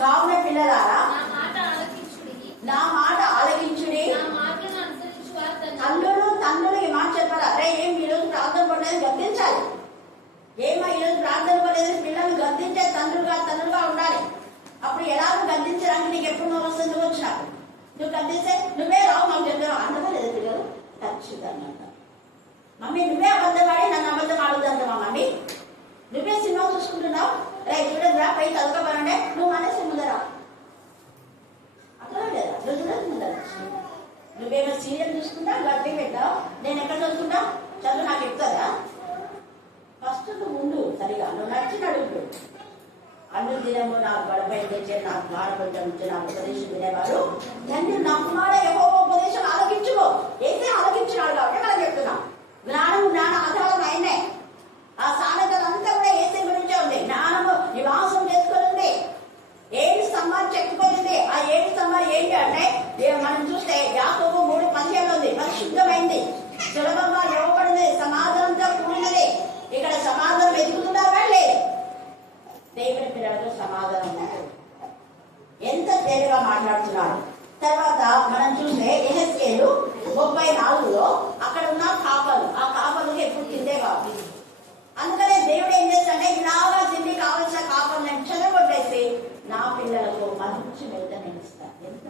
కావున పిల్లలారా నా మాట ఆలకించుడి. తండ్రులు ఈ మాట చెప్పాలి. అరే ఏం ఈరోజు ప్రార్థన పడలేదు గద్దించాలి. ఏమో ఈరోజు ప్రార్థన పడలేదు పిల్లల్ని గద్దించే తండ్రులుగా ఉండాలి. అప్పుడు ఎలాగో గద్దించడానికి నీకు ఎప్పుడు నువ్వు వస్తుంది? నువ్వు వచ్చినావు నువ్వు గద్దిస్తే నువ్వే రావు మాకు చెప్పావు అంటదా లేదు పిల్లలు? ఖచ్చితంగా మమ్మీ నువ్వే అబద్ధమాడి నన్ను అబద్ధం ఆడుతుంటావా మమ్మీ? నువ్వే సినిమా చూసుకుంటున్నావు. చూడదురా పై చదవకనంటే నువ్వు మనసు ముందరా అట్లా లేదా? నువ్వు చూడదు ముందర. నువ్వేమో సీరియల్ చూసుకుంటా గడ్డి పెట్టావు. నేను ఎక్కడ చదువుకుంటా? చదువు నాకు చెప్తారా? ఫస్ట్ నువ్వు ఉండు సరిగా. నువ్వు నచ్చిన అడుగు. అన్ను దినము నాకు గడపై తెచ్చే నాకు మాడబడ్డం నాకు ఉపదేశం వినేవారు తండ్రి నా కుమార యెహోవా ఉపదేశం ఆలకించుకో. అయితే ఆలకించినాడు కాబట్టి మనం చెప్తున్నాం. జ్ఞాన ఆధారం ఆయనే. ఆ సామెతలంతా కూడా ఏసే గురించే ఉంది. జ్ఞానము నివాసం చేసుకొని ఉంది. 7 స్తంభాలు చెక్కుపోయింది. ఆ 7 స్తంభాలు ఏంటి అంటే మనం చూస్తే యాకోబు 3:15 ఉంది. పరిశుద్ధమైంది, సులభంగా ఇవ్వబడింది, సమాధానంతో కూడినది. ఇక్కడ సమాధానం ఎదుగుతుందా లేదు? దేవుని పిల్లలకు సమాధానం ఉంటుంది. ఎంత తేలిగా మాట్లాడుతున్నాడు. తర్వాత మనం చూస్తే యెహెజ్కేలు 34లో అక్కడ ఉన్న కాపలు, ఆ కాపలకు ఎప్పుడు తిండే కావాలి. అందుకనే దేవుడు ఏం చేస్తాడంటే ఇలాగా తిండి కావాల్సిన కాపలు నేను చెదగొట్టేసి నా పిల్లలకు మంచి వెళ్తే నేను ఇస్తాను. ఎంత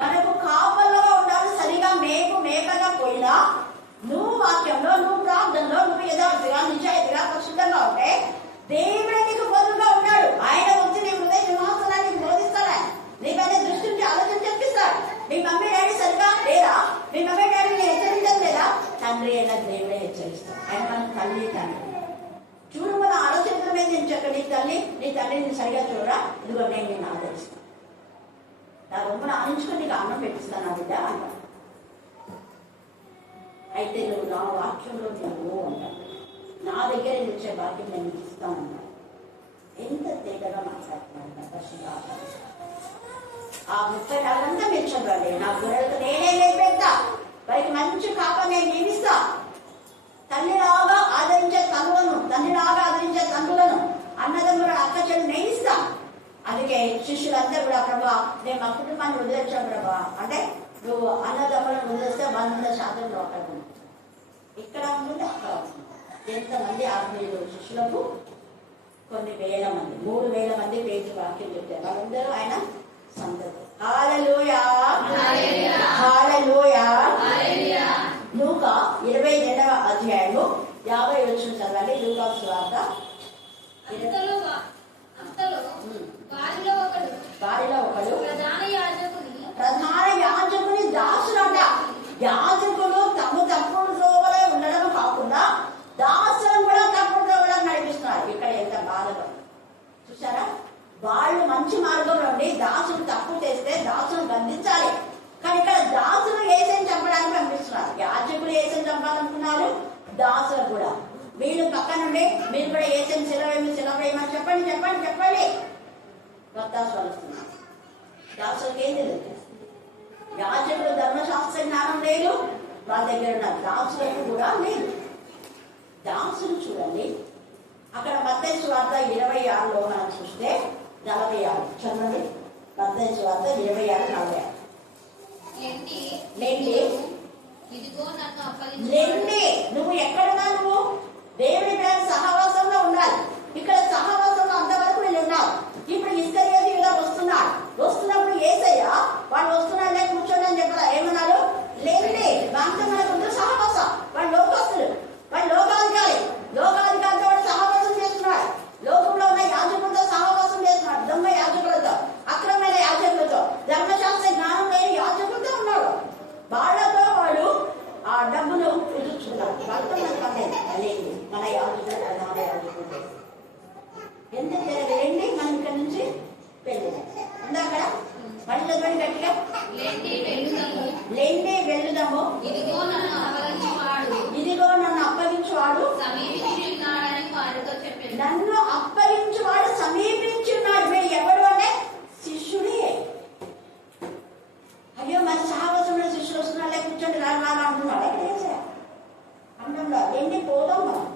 మనకు కాపలుగా ఉండాలి. సరిగా మేకగా పోయినా నువ్వు వాక్యంలో, నువ్వు ప్రార్థనలో, నువ్వు యథార్థిగా నిజాయితీగా పరిశుద్ధంగా ఉంటే దేవుడే నీకు బదులుగా ఉన్నాడు. ఆయన వచ్చి నీ హృదయ నివాసాన్ని బోధిస్తాడు. నీకనే దృష్టి నుంచి ఆలోచన చెప్పిస్తాడు. మీ మమ్మీ డాడీ సరిగా లేదా? మీ మమ్మీ డాడీని హెచ్చరించడం లేదా? తండ్రి అయినా దేవుడే హెచ్చరిస్తాడు. ఆయన మన తల్లి తండ్రి. చూడు మన ఆలోచన మీద నేను చెప్ప నీ తండ్రిని సరిగా చూడరా, ఇదిగో నేను నేను ఆదరిస్తాను. నా రొమ్మను ఆలోచించుకొని నీకు అన్నం పెట్టిస్తాను నా బిడ్డ అంటాను. అయితే నువ్వు నా వాక్యంలో నువ్వు అంటావు. నా దగ్గర వచ్చే భాగ్యం నేను ఇస్తానన్నాడు. ఎంత తేటగా మాట్లాడుతున్నాడు. ఆ 30 నెలలంతా మీరు చదవండి. నా గొర్రెలకు నేనే లేపెడతా, వారికి మంచి కాప నేను నియమిస్తా. తండ్రిలాగా ఆదరించే తండ్రులను అన్నదమ్ములను అక్క చెల్లి నేయిస్తా. అందుకే శిష్యులందరూ కూడా ప్రభా నేను మా కుటుంబాన్ని వదిలేచ్చాను ప్రభా అంటే నువ్వు అన్నదమ్ములను వదిలేస్తే 100% అక్కడ ఇక్కడ ఉంటుంది అక్కడ ఉంటుంది. ఎంతమంది ఆత్మీయులు శిష్యులకు? కొన్ని వేల మంది, 3000 మంది పేరు వాక్యం చెప్పారు. వాళ్ళందరూ ఆయన సంతతి. హల్లెలూయా హల్లెలూయా. లూకా 22వ అధ్యాయము 50 వచనం చదవండి. లూకా సువార్త. వారిలో ఒకడు ప్రధాన యాజకుని దాసుడంట. యాజకులు తప్పుడు దోవలే ఉండడం కాకుండా దాసులను కూడా తప్పుడు దోవలకు నడిపిస్తున్నారు. ఇక్కడ ఎంత బాధగా చూసారా? వాళ్ళు మంచి మార్గంలో ఉండి దాసులు తప్పు చేస్తే దాసును బంధించాలి. కానీ ఇక్కడ దాసులు ఏసైని చంపడానికి పంపిస్తున్నారు. యాజకులు ఏసైని చంపాలనుకున్నారు, దాసులు కూడా. వీళ్ళు పక్క నుండి మీరు కూడా ఏసైని సిలవేయమని చెప్పండి. వత్తాసు వస్తున్నారు. దాసులకు ఏం తెలియదు. యాజకులు ధర్మశాస్త్ర జ్ఞానం లేదు, వాళ్ళ దగ్గర ఉన్న దాసులకు కూడా లేదు. దాసులు చూడండి అక్కడ మత్తయి సువార్త 26లో మనం చూస్తే 46 చదవండి. మత్తయి సువార్త 26:46. నువ్వు ఎక్కడున్నా నువ్వు దేవుడి మీద సహవాసంలో ఉండాలి. ఇక్కడ సహవాసంలో అంతవరకు వీళ్ళు ఉన్నారు. ఇప్పుడు ఇస్కరియోతు యూదా వస్తున్నప్పుడు యేసయ్య వాళ్ళు వస్తున్నాడే కూర్చోండి అని చెప్పారు. ఏమన్నారు? లేండి దాంతో మనకు సహవాసం. వాళ్ళు లోకస్తులు, వాళ్ళు లోకాధికారితో సహవాసం చేస్తున్నాడు. లోకంలో ఉన్న యాజకులతో సహవాసం చేస్తున్నాడు. దొంగ యాజకులతో, అక్రమైన యాజకులతో, ధర్మశాస్త్ర జ్ఞానం లేని యాజకులతో ఉన్నాడు. వాళ్ళతో వాడు ఆ డబ్బులు కుదుర్చుకున్నాడు. వాళ్ళతో మనకు లేదు. మన మళ్ళీ చదవండి గట్టిగా. లేండి వెళ్ళుదము. లేండి వెళ్ళుదము. ఇదిగో నన్ను అప్పగించువాడు ఇదిగో నన్ను అప్పగించువాడు సమీపించి ఉన్నాడని వారితో చెప్పాను. నన్ను అప్పగించువాడు సమీపించి ఉన్నాడు. మీరు ఎవరు అంటే శిష్యుడే. అయ్యో మన సహవాసంలో శిష్యులు వస్తున్నాడే కూర్చోండి రాగా అంటున్నాడు. అంటున్నా ఏంటి పోదాం మనం.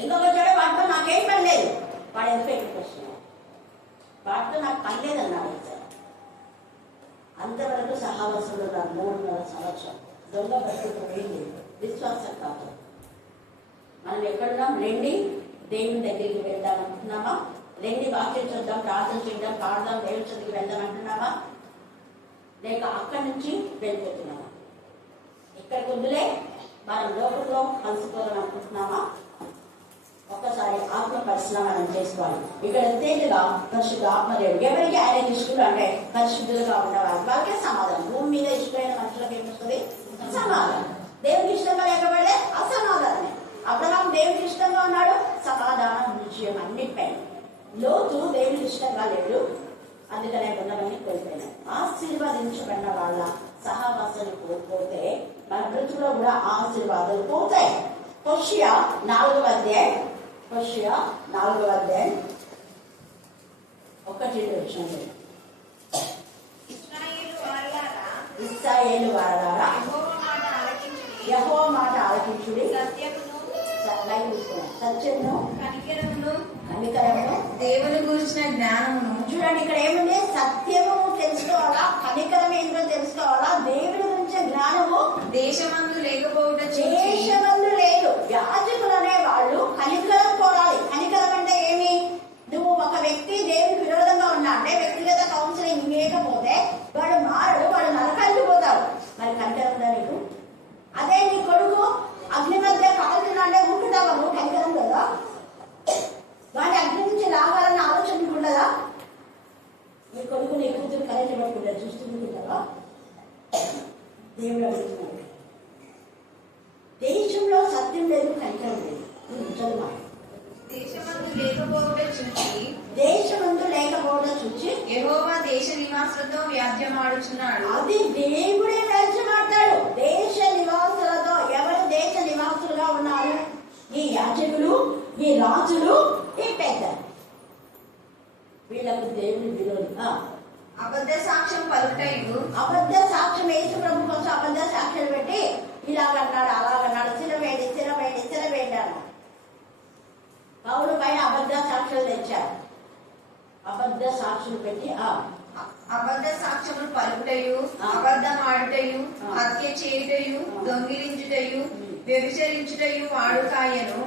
ఇంకొక చెడు వాటితో నాకేం పని లేదు. వాడు ఎందుకు ఎక్కడికి వస్తున్నాడు, వాటితో నాకు పని లేదన్నాడు. అంతవరకు సహవాసంలో 3.5 సంవత్సరం దొంగ బతుకు పోయింది. విశ్వాసం కాదు. మనం ఎక్కడున్నాం? రండి దేవుని దగ్గరికి వెళ్దాం అంటున్నామా? రండి వాక్యం చూద్దాం, ప్రార్థన చేద్దాం, పాడదాం, దేవుని చదివి వెళ్దాం అంటున్నామా? లేక అక్కడి నుంచి వెళ్ళిపోతున్నామా? ఇక్కడికి వద్దులే మనం లోకంలో కలిసిపోదాం అనుకుంటున్నామా? ఒక్కసారి ఆత్మ పరిశీలన చేసుకోవాలి. ఇక్కడ తేలిగా పరిశుద్ధ ఆత్మదేవుడు ఎవరికి ఆయన ఇష్టలు అంటే పరిశుద్ధులుగా ఉండేవారు. వాళ్ళకే సమాధానం. భూమి మీద ఇష్టమైన మనుషులకు ఏమొస్తుంది? సమాధానం. దేవునికి ఇష్టంగా లేకపోతే అసమాధానమే. అబ్రహాం దేవునికి ఇష్టంగా ఉన్నాడు, సమాధానం విజయం అన్నిటిపై. లోతు దేవునికి ఇష్టంగా లేడు, అందుకనే ఉన్నవన్నీ కోల్పోయినాయి. ఆశీర్వదించబడిన వాళ్ళ సహవాసాలు కోల్పోతే మన బ్రతుకులో కూడా ఆశీర్వాదాలు పోతాయి. హోషేయ 4వ అధ్యాయం, హోషేయ 4వ అధ్యాయం 1-2 వచ్చింది. ఇశ్రాయేలు వారలారా యెహోవా మాట ఆలకించుడి. సత్యమును కనికరమును దేవుని గురించిన జ్ఞానమును. చూడండి ఇక్కడ ఏముంది? సత్యము తెలుసుకోవాలా, కనికరం ఏంటో తెలుసుకోవాలా, దేవుని గురించి జ్ఞానము దేశమందు లేకపోవట దేశమందు లేదు. యాజకులు అనే వాళ్ళు కనికరం కోరాలి. కనికరం అంటే ఏమి? నువ్వు ఒక వ్యక్తి దేవుని విరోధంగా ఉన్నా అంటే వ్యక్తిగత కౌన్సిలింగ్ లేకపోతే వాడు మారడు, వాడు నరకానికి పోతాడు. మరి కనికరం ఉందా నీకు? అదే నీ కొడుకు అగ్ని మధ్య కాలుతున్నా అంటే ఉంటుందావా నువ్వు? కనికరం కదా. వాడి అగ్ని నుంచి రావాలన్న ఆలోచన నీకు ఉండదా? నీ కొడుకు నీ కూతురు కరెంట్ పట్టుకుంటారు, చూస్తుంటావా? దేవుడు అడుగుతున్నాడు. దేశంలో సత్యం లేదు, కనికరం లేదు. చదువు. దేశమందు లేకపోవట చూచి దేశమందు లేకపోవడం చూచి యెహోవా దేశ నివాసులతో వ్యాజ్యమాడుచున్నాడు. అది దేవుడే వ్యాజ్యమాడతాడు. దేశ నివాసులతో. ఎవరు దేశ నివాసులుగా ఉన్నారు? ఈ యాజకులు, ఈ రాజులు, ఈ పెద్దలు. వీళ్ళకు దేవుని విరోధి. అబద్ధ సాక్ష్యం పలుకుటయు. అబద్ధ సాక్ష్యం యేసు ప్రభు కోసం అబద్ధ సాక్ష్యాలు పెట్టి ఇలాగన్నాడు, అలాగన్నాడు, సిరవేడి సిరవేడి సిరవేడి అన్నాడు. పౌలు పైన అబద్ధ సాక్ష్యాలు తెచ్చారు. అబద్ధ సాక్షులు పెట్టి అబద్ధ సాక్ష్యములు పలుకుటయు, అబద్ధం ఆడుటయు, హత్య చేయుటయు, దొంగిలించుటయు, వ్యభిచరించుటయు వాడుకాయను.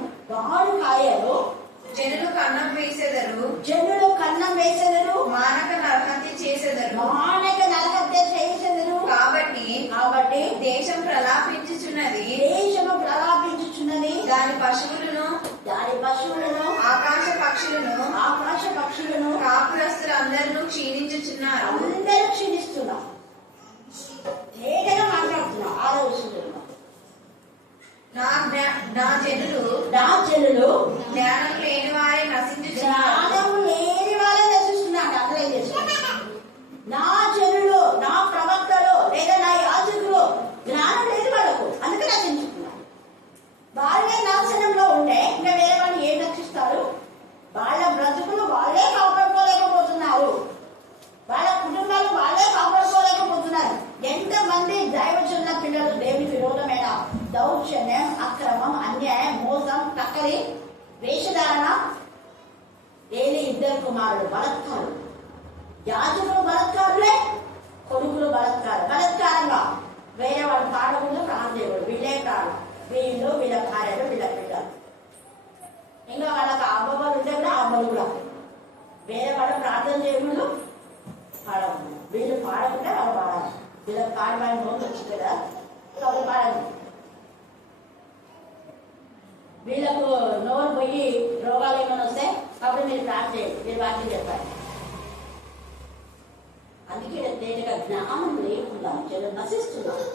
జనులు కన్నం వేసెదరు. జనులు కన్నం వేసెదరు. మానక నరహత్య చేసెదరు. మానక నరహత్య చేసెదరు. కాబట్టి దేశం ప్రలాపించుచున్నది. దేశము ప్రలాపించుచున్నది. దాని పశువులను ఆకాశ పక్షులను కాపురస్తులు అందరూ క్షీణించుచున్నారు. అందరూ క్షీణిస్తున్నారు. తేటగా మాట్లాడుతున్నా. ఆలోచిస్తున్నా. నా జనులు జ్ఞానం లేని వారే నశించుచున్నారు. అప్లై చేసుకున్నా. నా జనులు, నా ప్రవక్తలు లేదా నా యాజకులు జ్ఞానం లేదు వాళ్ళకు, అందుకే నశించుకున్నారు. వాళ్ళే నాశనంలో ఉంటే ఇంకా వేరే వాళ్ళు ఏం రక్షిస్తారు? వాళ్ళ బ్రతుకులు వాళ్ళే కాపాడుకోలేకపోతున్నారు. వాళ్ళ కుటుంబాలు వాళ్ళే కాపాడుకోలేకపోతున్నారు. ఎంతమంది దైవజనుల పిల్లలు దేవుని విరోధమైన దౌర్జన్యం, అక్రమం, అన్యాయం, మోసం, టక్కరి, వేషధారణ, ఏలి 2 కుమారులు బలత్కారులు. యాజకులు బలత్కారులే, కొడుకులు బలత్కారంగా వేరే వాళ్ళు పాడకుండా ప్రాణదేవుడు, వీళ్ళే ప్రాణం, వీళ్ళు, వీళ్ళ భార్యలు, వీళ్ళ పిల్లలు. ఇంకా వాళ్ళకి అబ్బలు ఉంటే కూడా అబ్బలు కూడా వేరే వాళ్ళు ప్రార్థన చేయకుండా పాడకుండా, వీళ్ళు పాడకుంటే వాళ్ళు పాడాలి. వీళ్ళకి పాడమని నోటు వచ్చింది కదా, వాళ్ళు పాడాలి. వీళ్ళకు నోరు పోయి రోగాలు ఏమైనా వస్తే అప్పుడు మీరు ప్రార్థన చేయండి, మీరు వాక్యం చెప్పాలి. అందుకే తేటగా జ్ఞానం లేకుండా జనం నశిస్తున్నారు.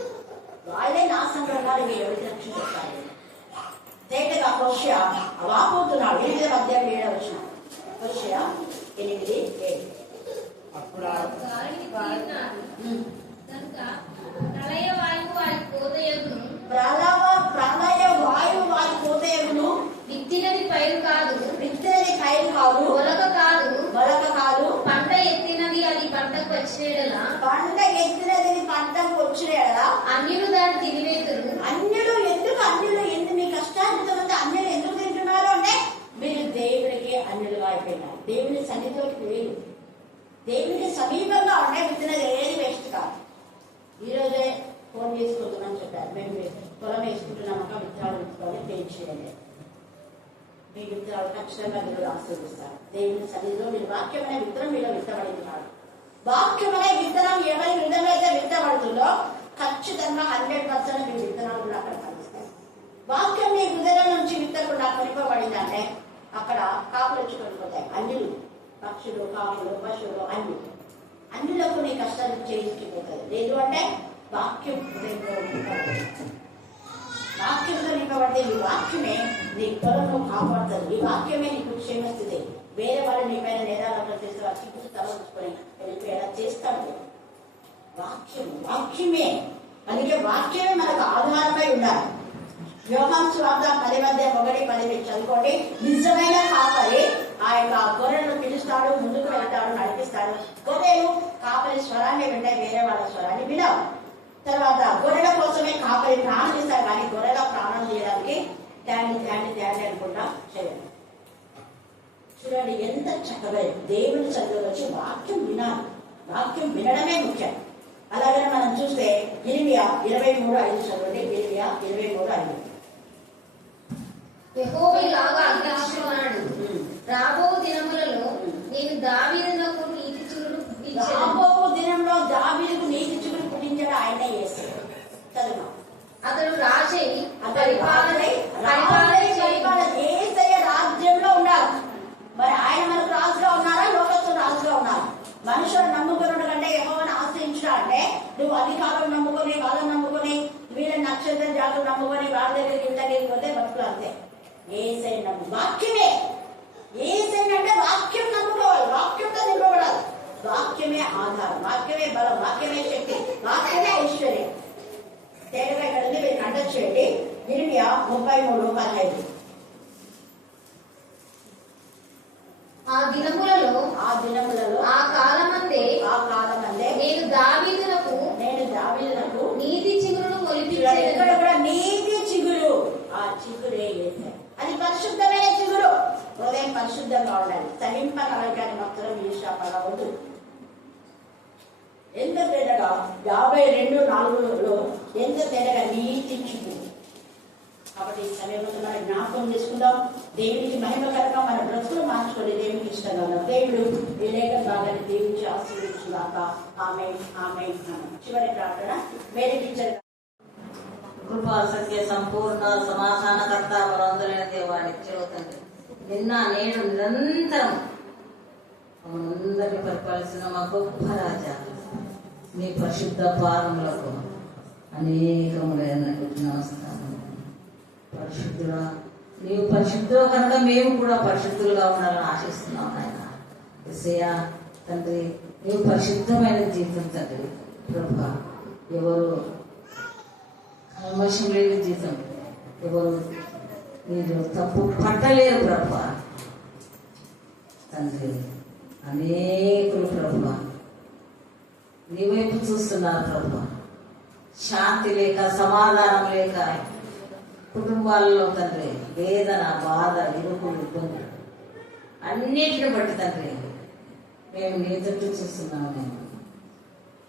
వాళ్ళే నాశనంలో ఉన్నారు. ఎవరికి రక్షించాలి? తేటగా హోషేయ వాపోతున్నాడు. 8వ అధ్యాయం 7వ వచనం. హోషేయ 8:7. అప్పుడు తీరినారు ఉమ్. కనుక ప్రళయ వాయువు వారి కోతయగును. ప్రళయ వాయువు వారి కోతయగును. విత్తినది పైరు కాదు, విత్తనది పైరు కాదు, మొలక కాదు, మొలక కాదు. పంట ఎత్తినది అది పంటకు వచ్చిన పంట ఎత్తినది పంటకు వచ్చిన ఎడల అన్యులు దాన్ని తినివేతురు. అన్యులు ఎందుకు మీ కష్టార్జితమంతా అన్యులు ఎందుకు తింటున్నారు అంటే మీరు దేవుడికి అన్యులుగా అయిపోయినారు. దేవుని సన్నిధిలోకి వేరు, దేవునికి సమీపంగా ఉండే విత్తనది ఏది వేస్ట్ కాదు. ఈరోజే ఫోన్ చేసుకుంటున్నాం చెప్పారు, మేము పొలం వేసుకుంటున్నామక విత్తనాలు విత్తుకోవాలి, పెయింట్ చేయండి. మీ విత్తనాలు ఖచ్చితంగా దేవుడు ఆశీర్వదిస్తారు. దేవుని సన్నిధిలో మీరు వాక్యం అనే విత్తనం మీలో విత్తబడుతున్నారు. వాక్యం అనే విత్తనం ఎవరి విధమైతే విత్తబడుతుందో ఖచ్చితంగా 100% మీ విత్తనాలు కూడా అక్కడ ఫలిస్తాయి. వాక్యం మీ హృదయం నుంచి విత్తకుండా కొనిపోబడిందంటే అక్కడ కాపులు వచ్చి కొనిపోతాయి. అన్యులు, పక్షులు, కాపులు, పశువులు, అన్యులకు నీ కష్టాలు చేయించుకుపోతుంది. లేదు అంటే వాక్యం హృదయంలో నింపబడుతుంది. వాక్యంతో నింపబడితే ఈ వాక్యమే నీ పొలంలో కాపాడుతుంది. ఈ వాక్యమే నీకు క్షేమస్తుంది. వేరే వాళ్ళు నీ పైన నేరాలు చేస్తే వారు చిక్కులు తలచుకొని వెళ్ళిపోయేలా చేస్తాడు. వాక్యమే అందుకే వాక్యమే మనకు ఆధారమై ఉండాలి. యోహాను సువార్త 10:1-10 చదువుకోండి. నిజమైన కాపరి ఆ యొక్క గొర్రెలను పిలుస్తాడు, ముందుకు వెళ్తాడు, నడిపిస్తాడు. గొర్రెలు కాపరి స్వరాన్ని వింటాయి, వేరే వాళ్ళ స్వరాన్ని వినవు. తర్వాత గొర్రెల కోసమే కాపరి ప్రాణం ఇస్తారు, కానీ గొర్రెల ప్రాణం చేయడానికి త్యాండి అనుకుంటా చేయాలి. చూడండి ఎంత చక్కగా దేవుని చదువు వచ్చి వాక్యం వినాలి. వాక్యం వినడమే ముఖ్యం. అలాగే మనం చూస్తే ఇర్మియా 23:5 చదవండి. ఇర్మియా 23:5. యెహోవా ఇలాగా ఆజ్ఞాపిస్తున్నాడు, రాబో దినములలో నేను దావీదునకు నీతి చిగురు పుట్టించెదను. రాబో దినంలో దావీదుకు నీతి చిగురు పుట్టించడం ఆయనే చేస్తాడు. చదువు. అతడు రాజై ఏసయ్య రాజ్యంలో ఉండాలి. మరి ఆయన మనకు రాజుగా ఉన్నారా, లోకస్తులు రాజుగా ఉన్నారు? మనుషులు నమ్ముకున్నాడు కంటే యెహోవాను ఆశ్రయించడా అంటే నువ్వు అధికారం నమ్ముకొని, వాళ్ళని నమ్ముకొని, వీళ్ళ నక్షత్రం జాతులు నమ్ముకొని వాళ్ళ దగ్గరికి ఇంత దగ్గరికి పోతే బతుకులు అంతే. ఏసై నమ్ము, వాక్యమే ఏసై అంటే వాక్యం నమ్ముకోవాలి, వాక్యంతో నింపబడాలి. వాక్యమే ఆధారం, వాక్యమే బలం, వాక్యమే శక్తి, వాక్యమే ఐశ్వర్యం. తేలిక ఇక్కడ ఉంది, మీరు కండక్ట్ చేయండి. ఇర్మియా 33:15. ఆ దినములలో ఆ కాలమందే నేను దావీదునకు నీతి చిగురును మొలిపించెదను. ఇక్కడ కూడా నీతి చిగురు, ఆ చిగురే యేసయ్య. అది పరిశుద్ధమైన చిగురు. హృదయం పరిశుద్ధంగా ఉండాలి. సహింపగలగాని మాత్రం ఈ శాపలా వద్దు. ఎంత తేడాగా 52:4 ఎంత తేడాగా నీతి చిగురు. కాబట్టి ఈ సమయంలో మనం జ్ఞాపకం చేసుకుందాం. దేవునికి మహిమకరంగా మన బ్రతుకులు మార్చుకొని దేవునికి ఇష్టంగా ఉన్నాం. దేవుడు ఈ లేఖ భాగాన్ని దేవునికి ఆశీర్వదించుగాక. ఆమేన్, ఆమేన్. చివరి ప్రార్థన. Mary teacher. కృపా సత్య సంపూర్ణ సమాధానకర్త మనందరైన దేవానికి చెబుతుంది. నిన్న నేడు నిరంతరం మనందరినీ పరిపాలిస్తున్న మా గొప్ప రాజా, మీ పరిశుద్ధ పాదములకు అనేకములైన నమస్కారం. పరిశుద్ధుడా, నీవు పరిశుద్ధులు కనుక మేము కూడా పరిశుద్ధులుగా ఉండాలని ఆశిస్తున్నాం. ఆయన యేసయ్యా తండ్రి, నీవు పరిశుద్ధమైన జీవితం తండ్రి. ప్రభా, ఎవరు కల్మషం లేని జీవితం, ఎవరు మీరు తప్పు పట్టలేరు ప్రభా. తండ్రి, అనేకులు ప్రభా నీ వైపు చూస్తున్నారు ప్రభా. శాంతి లేక, సమాధానం లేక కుటుంబాలలో తండ్రి వేదన, బాధ, ఇరుకులు, ఇబ్బందులు అన్నిటిని బట్టి తండ్రి మేము నీ చుట్టూ చూస్తున్నాము. నేను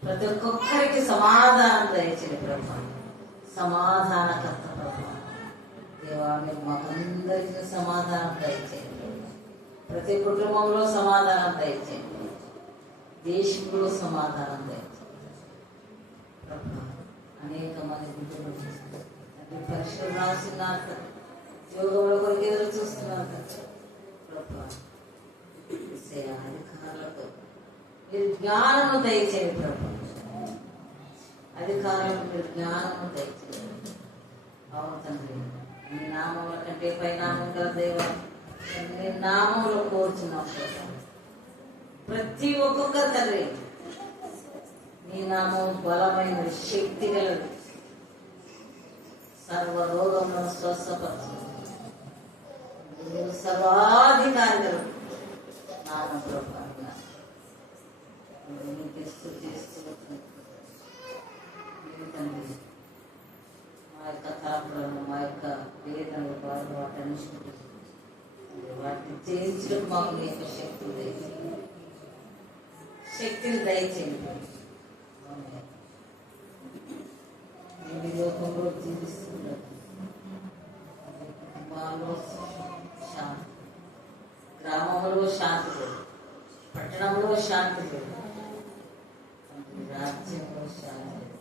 ప్రతి ఒక్కొక్కరికి సమాధానం దయచేయండి ప్రభా. సమాధానకర్త ప్రభా. దేవా, మీరు మాకందరికీ సమాధానం దయచేయండి. ప్రతి కుటుంబంలో సమాధానం దయచేయండి. దేశంలో సమాధానం దయచేయండి ప్రభా. అనేక మంది బిడ్డలు పరీక్షలు రాస్తున్నారు, యోగంలో కొరకు ఎదురు చూస్తున్నారు ప్రభా. అధికారులకు మీరు జ్ఞానము దయచేయండి ప్రభా. అధికారులకు మీరు జ్ఞానము దయచేయండి. అవును తండ్రి, నీ నామముల కంటే పైనామం గల దేవా, నీ నామంలో కోరుచున్నాం ప్రభా. ప్రతి ఒక్కొక్క తండ్రి నామం బలమైన శక్తి గలదు, సర్వ రోగములను స్వస్థపరచు. సర్వాధికారి గలదు నామం ప్రభు. నీకు స్తుతిస్తూ తండ్రి, మా యొక్క తలపులను, మా యొక్క వేదనలు, బాధలు వాటన్నిటి వాటిని చేయించడం మాకు మీ యొక్క శక్తిని దయచేయండి, శక్తిని దయచేయండి. నేను ఈ లోకంలో జీవిస్తున్నాను, కుటుంబాల్లో శాంతి, గ్రామంలో శాంతి లేదు, పట్టణంలో శాంతి లేదు, రాజ్యంలో శాంతి లేదు.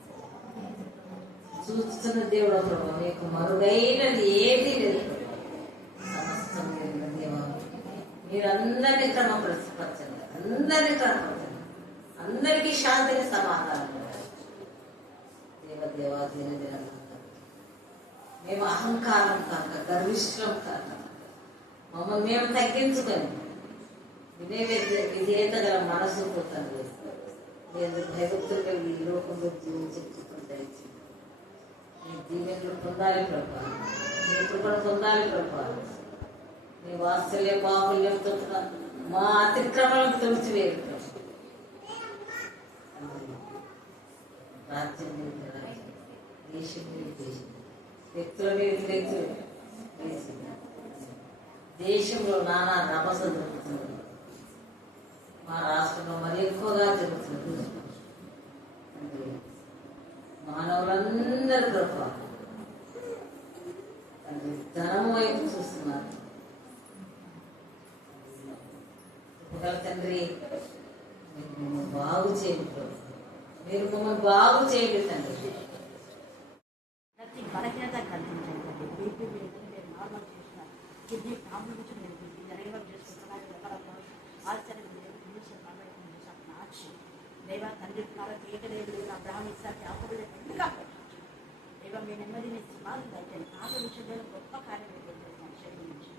చూస్తున్న దేవుడు ప్రభు, మీకు మరుగైనది ఏది లేదు. సమస్తం లేదు దేవా, మీరందరినీ క్రమపరచండి, అందరినీ క్రమపరచండి, అందరికీ శాంతిని సమాధానం దేవా. దిన మేము అహంకారం కాక, గర్విష్టం కాక, మమ్మల్ని మేము తగ్గించుకొని విధేయత గల మనసు పోతాను. నేను భయభక్తులుగా ఈ లోకంలో జీవించుకుంటూ దయచేసి మీ దీవెనలు పొందాలి ప్రభా, మీ కృపను పొందాలి ప్రభా. మీ వాత్సల్య బాహుల్యంతో మా అతిక్రమణకు తుడిచివేరు ప్రభు. రాజ్యం మీద రాజ్యం, దేశం మీద దేశం, వ్యక్తుల మీద వ్యక్తులు, దేశంలో నానా రభస జరుగుతుంది, మా రాష్ట్రంలో మరి ఎక్కువగా జరుగుతుంది. మానవులందరూ కృప ధనం వైపు చూస్తున్నారు. తండ్రి, మీరు మమ్మల్ని బాగు చేయండి, మీరు మమ్మల్ని బాగు చేయండి తండ్రి. ప్రతి బలహీనత కల్పించండి. బీపీ మీరు నార్మల్ చేసిన కిడ్నీ ప్రాబ్లం నుంచి మీరు డెలివర్ చేసుకుంటున్నారు. ఆశ్చర్యం మార్చి దేవా తండ్రి ఏకదేవుడు అబ్రహాం ఇస్సాకు యాకోబులు ఎందుకు దేవా మీ నెమ్మదిని సమాధి దయచేయండి. ఆమె విషయంలో గొప్ప కార్యం చేస్తున్నాను శరీరం నుంచి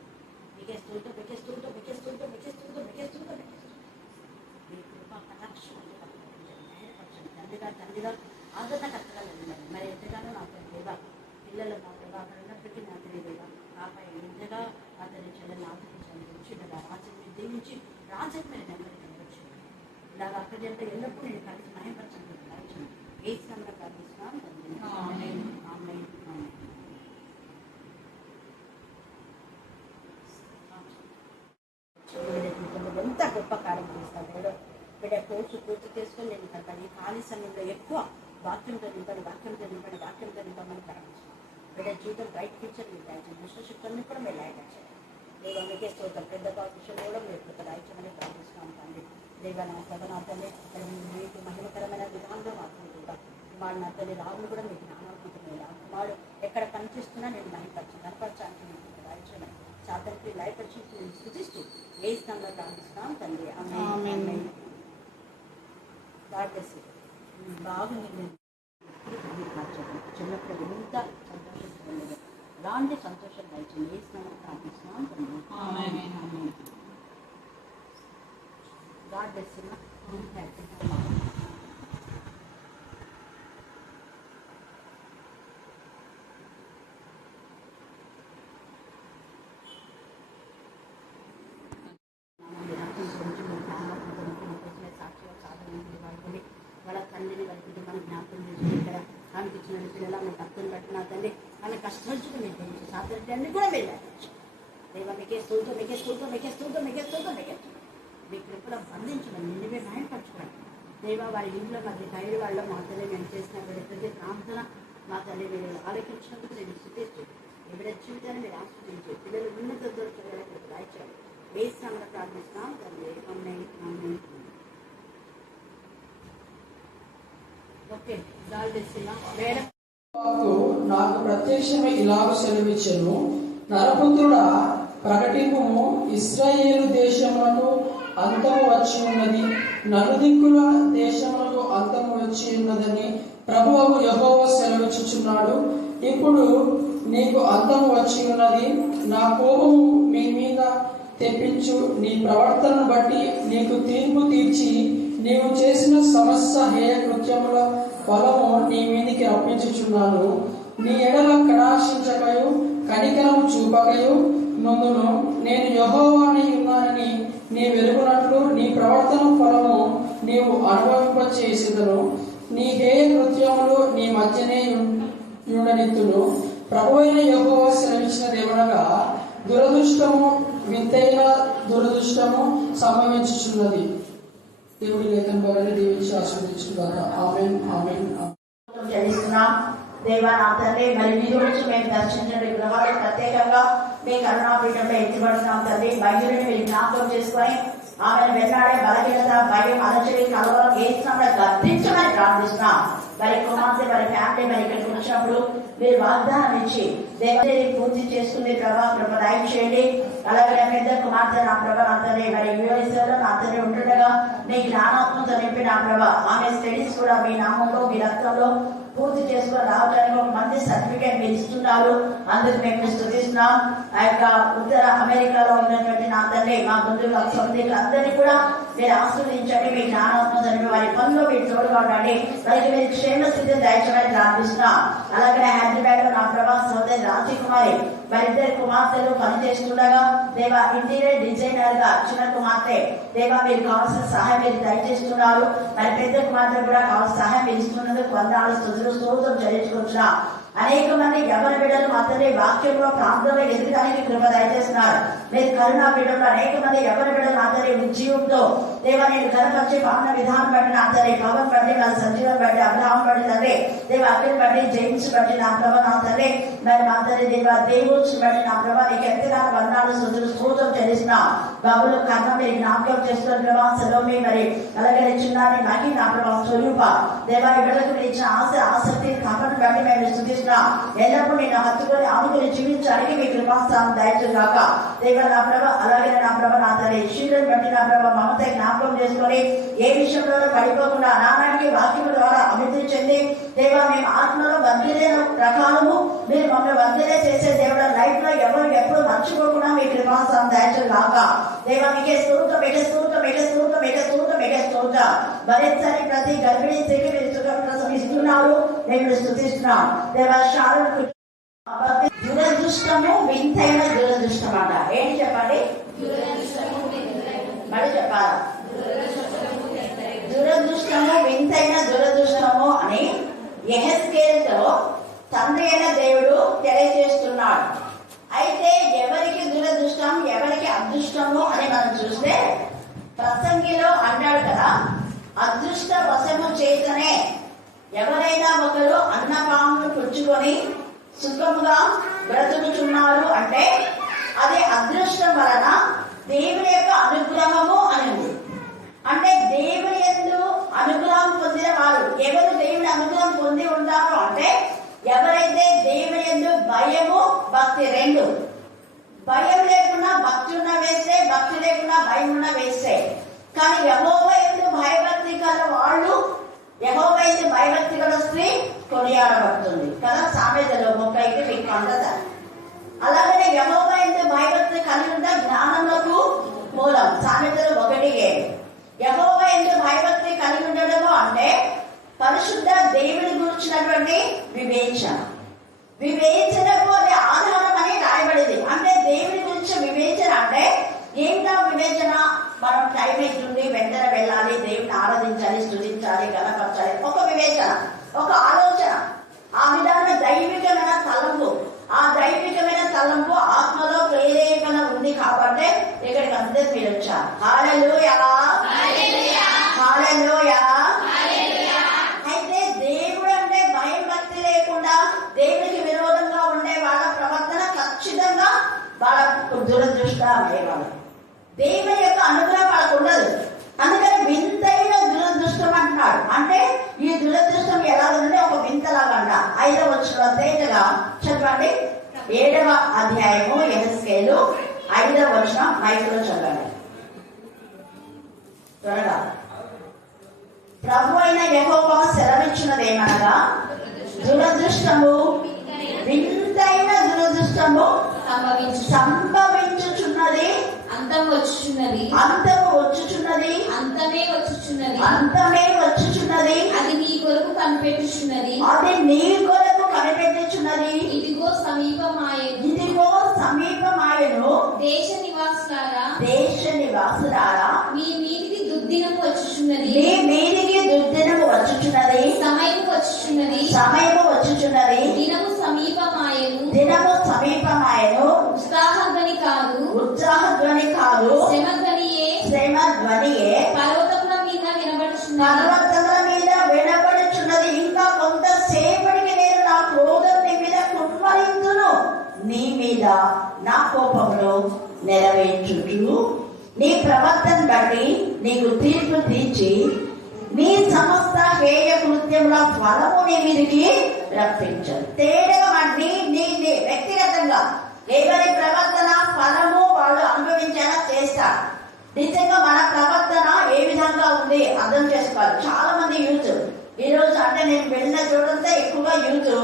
మిగేస్తుంటూ మీ కృప కటాక్షం న్యాయపరచండి. తండ్రిగా ఆదరణకర్తగా వెళ్ళండి. మరి ఎంతగానో నాకు దేవా పిల్లలు మా దేవా అక్కడ ఉన్నప్పటికీ నా తెలియదేవా నాపై ఎంతగా అతని చెల్లెని ఆదరించండి. వచ్చిండగా రాజ్యం దీవించి రాజ్యం మీద నెమ్మది కనవచ్చు. ఇలాగ అక్కడి అంటే ఎల్లప్పుడూ నేను కలిసి న్యాయపరచండి. ఏ స్థానంలో ప్రార్థిస్తున్నాను ఎంత గొప్ప కార్యం చేస్తాను. బిడ్డ కోర్సు పూర్తి చేసుకొని నేను ఇక్కడ ఈ ఖాళీ సమయంలో ఎక్కువ వాక్యంతో నింపమని ప్రారంభించాను. బిడ్డ జీవితం బ్రైట్ ఫ్యూచర్ మీరు దాయించండి. విశ్వశక్తుల్ని కూడా మీరు లాయపరచండి. దేవ మీకే స్తోత్రం. పెద్ద విషయంలో కూడా మీరు కృప దాయించమని ప్రార్థిస్తున్నాం తండ్రి. దేవ నా సభనాథాన్ని మీకు మహిమకరమైన విధానంలో మాట్లాడుకుంటాం. కుమారుడు నా తల్లి రావును కూడా మీకు జ్ఞానాత్మకమైన కుమారుడు ఎక్కడ పనిచేస్తున్నా నేను కనపరచానికి మీకు దాయించమని సాధనకి లయపరిచి నేను స్థుతిస్తూ ఏ స్థానంలో ప్రార్థిస్తున్నాం తండ్రి. ఆమేన్. బాగుంది. చిన్నప్పుడు ఎంత సంతోషంగా ఉండేది. అలాంటి సంతోషం దయచేయండి. ఏ స్నానం ప్రార్థిస్తున్నాం తండ్రి. God bless you. వాళ్ళ తండ్రిని వాళ్ళ కుటుంబాన్ని జ్ఞాపకం చేసి ఇక్కడ అనిపించిన పిల్లల మీ భక్తులు పెట్టిన తండ్రి వాళ్ళ కష్టపడుచుకుని మీరు తెలుసు సాధ్యాన్ని కూడా మీరు దేవ మీకే స్తోత్రం. మీ కృపలో బంధించడం నిన్నవే న్యాయపరచుకోండి. దేవ వారి ఇంట్లో మరి తల్లి వాళ్ళ మా తల్లి మేము చేసిన ప్రతి ప్రార్థన మా తల్లి మీరు ఆలోచించినందుకు నేను స్థుతిస్తూ ఎవరి జీవితాన్ని మీరు ఆస్వాదించి పిల్లలు ఉన్నత దొరకడానికి దాయిచారు. ఏ స్థానంలో ప్రార్థిస్తున్నాం తండ్రి. ఓకే నాకు ప్రత్యక్షమై ఇలాగ సెలవిచ్చెను, నరపుత్రుడా ప్రకటింపుము, ఇశ్రాయేలు దేశములకు అంతము వచ్చి ఉన్నది, నలుదిక్కుల దేశములకు అంతము వచ్చి ఉన్నదని ప్రభువు యెహోవా సెలవిచ్చుచున్నాడు. ఇప్పుడు నీకు అంతము వచ్చి ఉన్నది. నా కోపము మీ మీద తెప్పించు నీ ప్రవర్తనను బట్టి నీకు తీర్పు తీర్చి నీవు చేసిన సమస్య సమస్త హేయ కృత్యముల ఫలము నీ మీదికి రప్పించుచున్నాను. నీ ఎడల కటాక్షించకయు కనికరము చూపకయు నందును నేను యెహోవానై ఉన్నానని నీ వెలుగునట్లు నీ ప్రవర్తన ఫలము నీవు అనుభవింపచేసేదను. నీ హేయ కృత్యములు నీ మధ్యనే ఉండనిత్తును. ప్రభువైన యెహోవా సెలవిచ్చినదేమనగా, దురదృష్టము వింతైన దురదృష్టము సంభవించుచున్నది. దేవుడి లేఖన ద్వారా దీవించి ఆశీర్వదించుగాక. ఆమేన్, ఆమేన్, ఆమేన్. చెల్లిస్తున్నాం. దేవా నా తండ్రి, మరి మీ గురించి మేము దర్శించండి గృహాలు ప్రత్యేకంగా మీ కరుణాపీఠంలో ఎత్తిపడుతున్నాం తండ్రి. వైద్యుడిని మీరు జ్ఞాపకం చేసుకొని ఆమెను వెంటాడే బలహీనత, భయం, అలచడి, కలవరం ఏసినప్పుడు గర్తించమని ప్రార్థిస్తున్నాం. మరి కుమార్తె, మరి ఫ్యామిలీ మరి ఇక్కడికి వచ్చినప్పుడు మీరు వాగ్దానం ఇచ్చి దేవాలయాన్ని పూర్తి చేసుకుని ప్రభా కృప దయచేయండి. అలాగే నా పెద్ద కుమార్తె నా ప్రభా నా తండ్రి మరి యుఎస్ఏలో నా తండ్రి ఉంటుండగా మీ జ్ఞానాత్మతో నింపి నా ప్రభా ఆమె స్టడీస్ కూడా మీ నామంలో మీ రక్తంలో పూర్తి చేసుకుని రావడానికి ఒక మంచి సర్టిఫికేట్ మీరు ఇస్తున్నారు. అందుకు మేము స్తుతిస్తున్నాం. ఆ యొక్క ఉత్తర అమెరికాలో ఉన్నటువంటి నా తండ్రి మా బంధువులు సొంతీకులు అందరినీ కూడా మీరు ఆశీర్వదించండి. మీ జ్ఞానాత్మతో నింపి వారి పనులు మీరు తోడుగా ఉండండి. వారికి మీరు క్షేమ స్థితిని దయచేయమని ప్రార్థిస్తున్నాం. అలాగే హైదరాబాద్ లో నా ప్రభా సోదరి రాజకుమారి వారిద్దరి కుమార్తెలు పనిచేస్తుండగా దేవా ఇంటీరియర్ డిజైనర్ గా చిన్న కుమార్తె దేవా మీరు కావాల్సిన సహాయం మీరు దయచేస్తున్నారు. మరి పెద్ద కుమార్తె కూడా కావాల్సిన సహాయం మీరు ఇస్తున్నందుకు వందనాలు స్తోత్రం చెల్లించుకుంటున్నా. అనేక మంది యవ్వన బిడ్డలు అతని వాక్యంలో ప్రాంతంలో ఎదుగడానికి కృప దయచేస్తున్నారు. మీరు కరుణా బిడ్డలు అనేక మంది యవ్వన బిడ్డలు అతని ఉద్యోగంతో దేవా నేను కనపరిచే పాలన విధానం బట్టి అతని పవన్ బట్టి వాళ్ళ సంజీవం బట్టి అబ్రహాం బట్టి తండ్రి దేవ అఖిల్ బట్టి జైన్స్ బట్టి నా ప్రభ నా తండ్రి మరి మా తండ్రి దేవ దేవుడ్స్ బట్టి నా ప్రభ నీకు ఎంతగా వందనాలు స్తోత్రం చెల్లిస్తున్నా. బాబులు కన్న మీరు జ్ఞాపకం చేస్తున్న ప్రభా సెలవు మరి అలాగే చిన్నాన్ని మగి నా ప్రభా స్వరూప దేవా బిడ్డలకు మీరు ఇచ్చిన ఆసక్తి కమ్మను బట్టి మేము స్తుతిస్తున్నాం. ఎల్లప్పుడు నేను హత్తుకొని ఆనుకుని జీవించడానికి మీ కృపాస్థానం దయచేగాక. దేవ నా ప్రభ అలాగే నా ప్రభ నా తల్లి శీలను బట్టి నా ప్రభ మమత జ్ఞాపకం చేసుకొని ఏ విషయంలో పడిపోకుండా నానాటికి వాక్యం ద్వారా అభివృద్ధి చెంది దేవ మేము ఆత్మలో వర్ధిలైన రకాలము మీరు మమ్మల్ని వర్ధిలే చేసే దేవుడు లైఫ్ లో ఎవరు ఎప్పుడు మర్చిపోకుండా మీ కృపాస్థానం దయచేగాక. దేవ మీకే స్తోత్రం, మీకే స్తోత్రం, మీకే స్తోత్రం, మీకే స్తోత్రం, మీకే స్తోత్రం. మరింతని ప్రతి గర్భిణీ స్త్రీకి మీరు సుఖప్రసవం ఇస్తున్నారు. మేము స్తుతిస్తున్నాం. దేవ దురదృష్టము వింతైన దురదృష్టం అంట. ఏంటి చెప్పండి? మరి చెప్పాలా? దురదృష్టము వింతైన దురదృష్టము అని యెహెజ్కేలుతో తండ్రి అయిన దేవుడు తెలియజేస్తున్నాడు. అయితే ఎవరికి దురదృష్టం ఎవరికి అదృష్టము అని మనం చూస్తే ప్రసంగిలో అన్నాడు కదా, అదృష్ట వశము చేతనే ఎవరైనా ఒకరు అన్నపామును పుచ్చుకొని సుఖముగా బ్రతుకుతున్నారు అంటే అది అదృష్టం వలన దేవుని యొక్క అనుగ్రహము అని ఉంది. అంటే దేవుని యందు అనుగ్రహం పొందిన వారు ఎవరు దేవుని అనుగ్రహం పొంది ఉంటారు అంటే ఎవరైతే దేవుని యందు భయము భక్తి రెండు, భయం లేకుండా భక్తి ఉన్న వేస్తే, భక్తి లేకుండా భయం ఉన్న వేస్తే. కానీ యెహోవా యందు భయభక్తి గల వాళ్ళు, యెహోవా యందు భయభక్తి గల స్త్రీ కొనియాడబడుతుంది కదా. సామెతలో 30కి మీకు అందదా. అలాగనే యెహోవా యందు భయభక్తి కలిగి ఉంటే జ్ఞానములకు మూలం. సామెతలు 1:7. యెహోవా యందు భయభక్తి కలిగి ఉండడము అంటే పరిశుద్ధ దేవుని గురించినటువంటి వివేచన. వివేచనకు అది ఆధారం అని రాయబడింది. అంటే దేవుని గురించి వివేచన అంటే ఏంటా వివేచన? మనం టైం అవుతుంది, వెంటనే వెళ్ళాలి, దేవుని ఆరాధించాలి, స్తుతించాలి, గణపరచాలి, ఒక వివేచన, ఒక ఆలోచన. ఆ విధంగా దైవికమైన తలంపు, ఆ దైవికమైన తలంపు ఆత్మలో ప్రేరేపణ ఉంది కాబట్టి ఇక్కడికి అందరూ మీరు వచ్చారు. హల్లెలూయా, హల్లెలూయా. అయితే దేవుడు అంటే భయం భక్తి లేకుండా దేవుడికి విరోధంగా ఉండే వాళ్ళ ప్రవర్తన ఖచ్చితంగా వాళ్ళ దురదృష్టం. దేవుని యొక్క అనుగ్రహం వాళ్ళకు ఉండదు. అందుకని వింతైన దురదృష్టం అంటున్నాడు. అంటే ఈ దురదృష్టం ఎలా ఉందంటే ఒక వింతలాగా అంట. 5వ వచనంలో తేజగా చెప్పండి. 7వ అధ్యాయము యెహెజ్కేలు 5వ వచనం మైకులో చదవండి త్వరగా. ప్రభు అయిన యెహోవా సెలవిచ్చినదేమనగా దురదృష్టము వింతైన దురదృష్టము సంభవించుచున్నది, అంతము వచ్చుచున్నది, అంతము వచ్చుచున్నది, అంతమే వచ్చుచున్నది, అంతమే వచ్చుచున్నది. కనిపెట్టుచున్నది, అది నీ కొరకు కనిపెట్టుచున్నది. ఇదిగో సమీపమాయెను. ఇదిగో సమీపమాయెను. దేశ నివాసులారా, దేశ నివాసులారా, మీ మీదికి దుర్దినము వచ్చుచున్నది, మీ మీదికి దుర్దినము వచ్చుచున్నది, సమయము వచ్చుచున్నది, సమయము వచ్చుచున్నది, దినము సమీపమాయెను. దినము సమీపమాయెను. ఉత్సాహధ్వని కాదు, ఉత్సాహధ్వని కాదు, శ్రమధ్వనియే శ్రమ ధ్వనియే పర్వతముల మీద వినబడుచున్నది. పర్వతముల మీద వినబడుచున్నది. ఇంకా కొంతసేపటికి నేను నా క్రోధం నీ మీద కుమ్మరింతును, నీ మీద నా కోపమును నెరవేర్చుచు నీ ప్రవర్తన బట్టి నీకు తీర్పు తీర్చి నీ సమస్త హేయ కృత్యముల ఫలము నీ మీదికి రప్పించదు. తేడగా నీ నీ నీ వ్యక్తిగతంగా ఎవరి ప్రవర్తన ఫలము వాళ్ళు అనుభవించేలా చేస్తారు. నిజంగా మన ప్రవర్తన ఏ విధంగా ఉంది అర్థం చేసుకోవాలి. చాలా మంది యూత్ ఈ రోజు అంటే నేను వెళ్ళిన చూడంతా ఎక్కువగా యూత్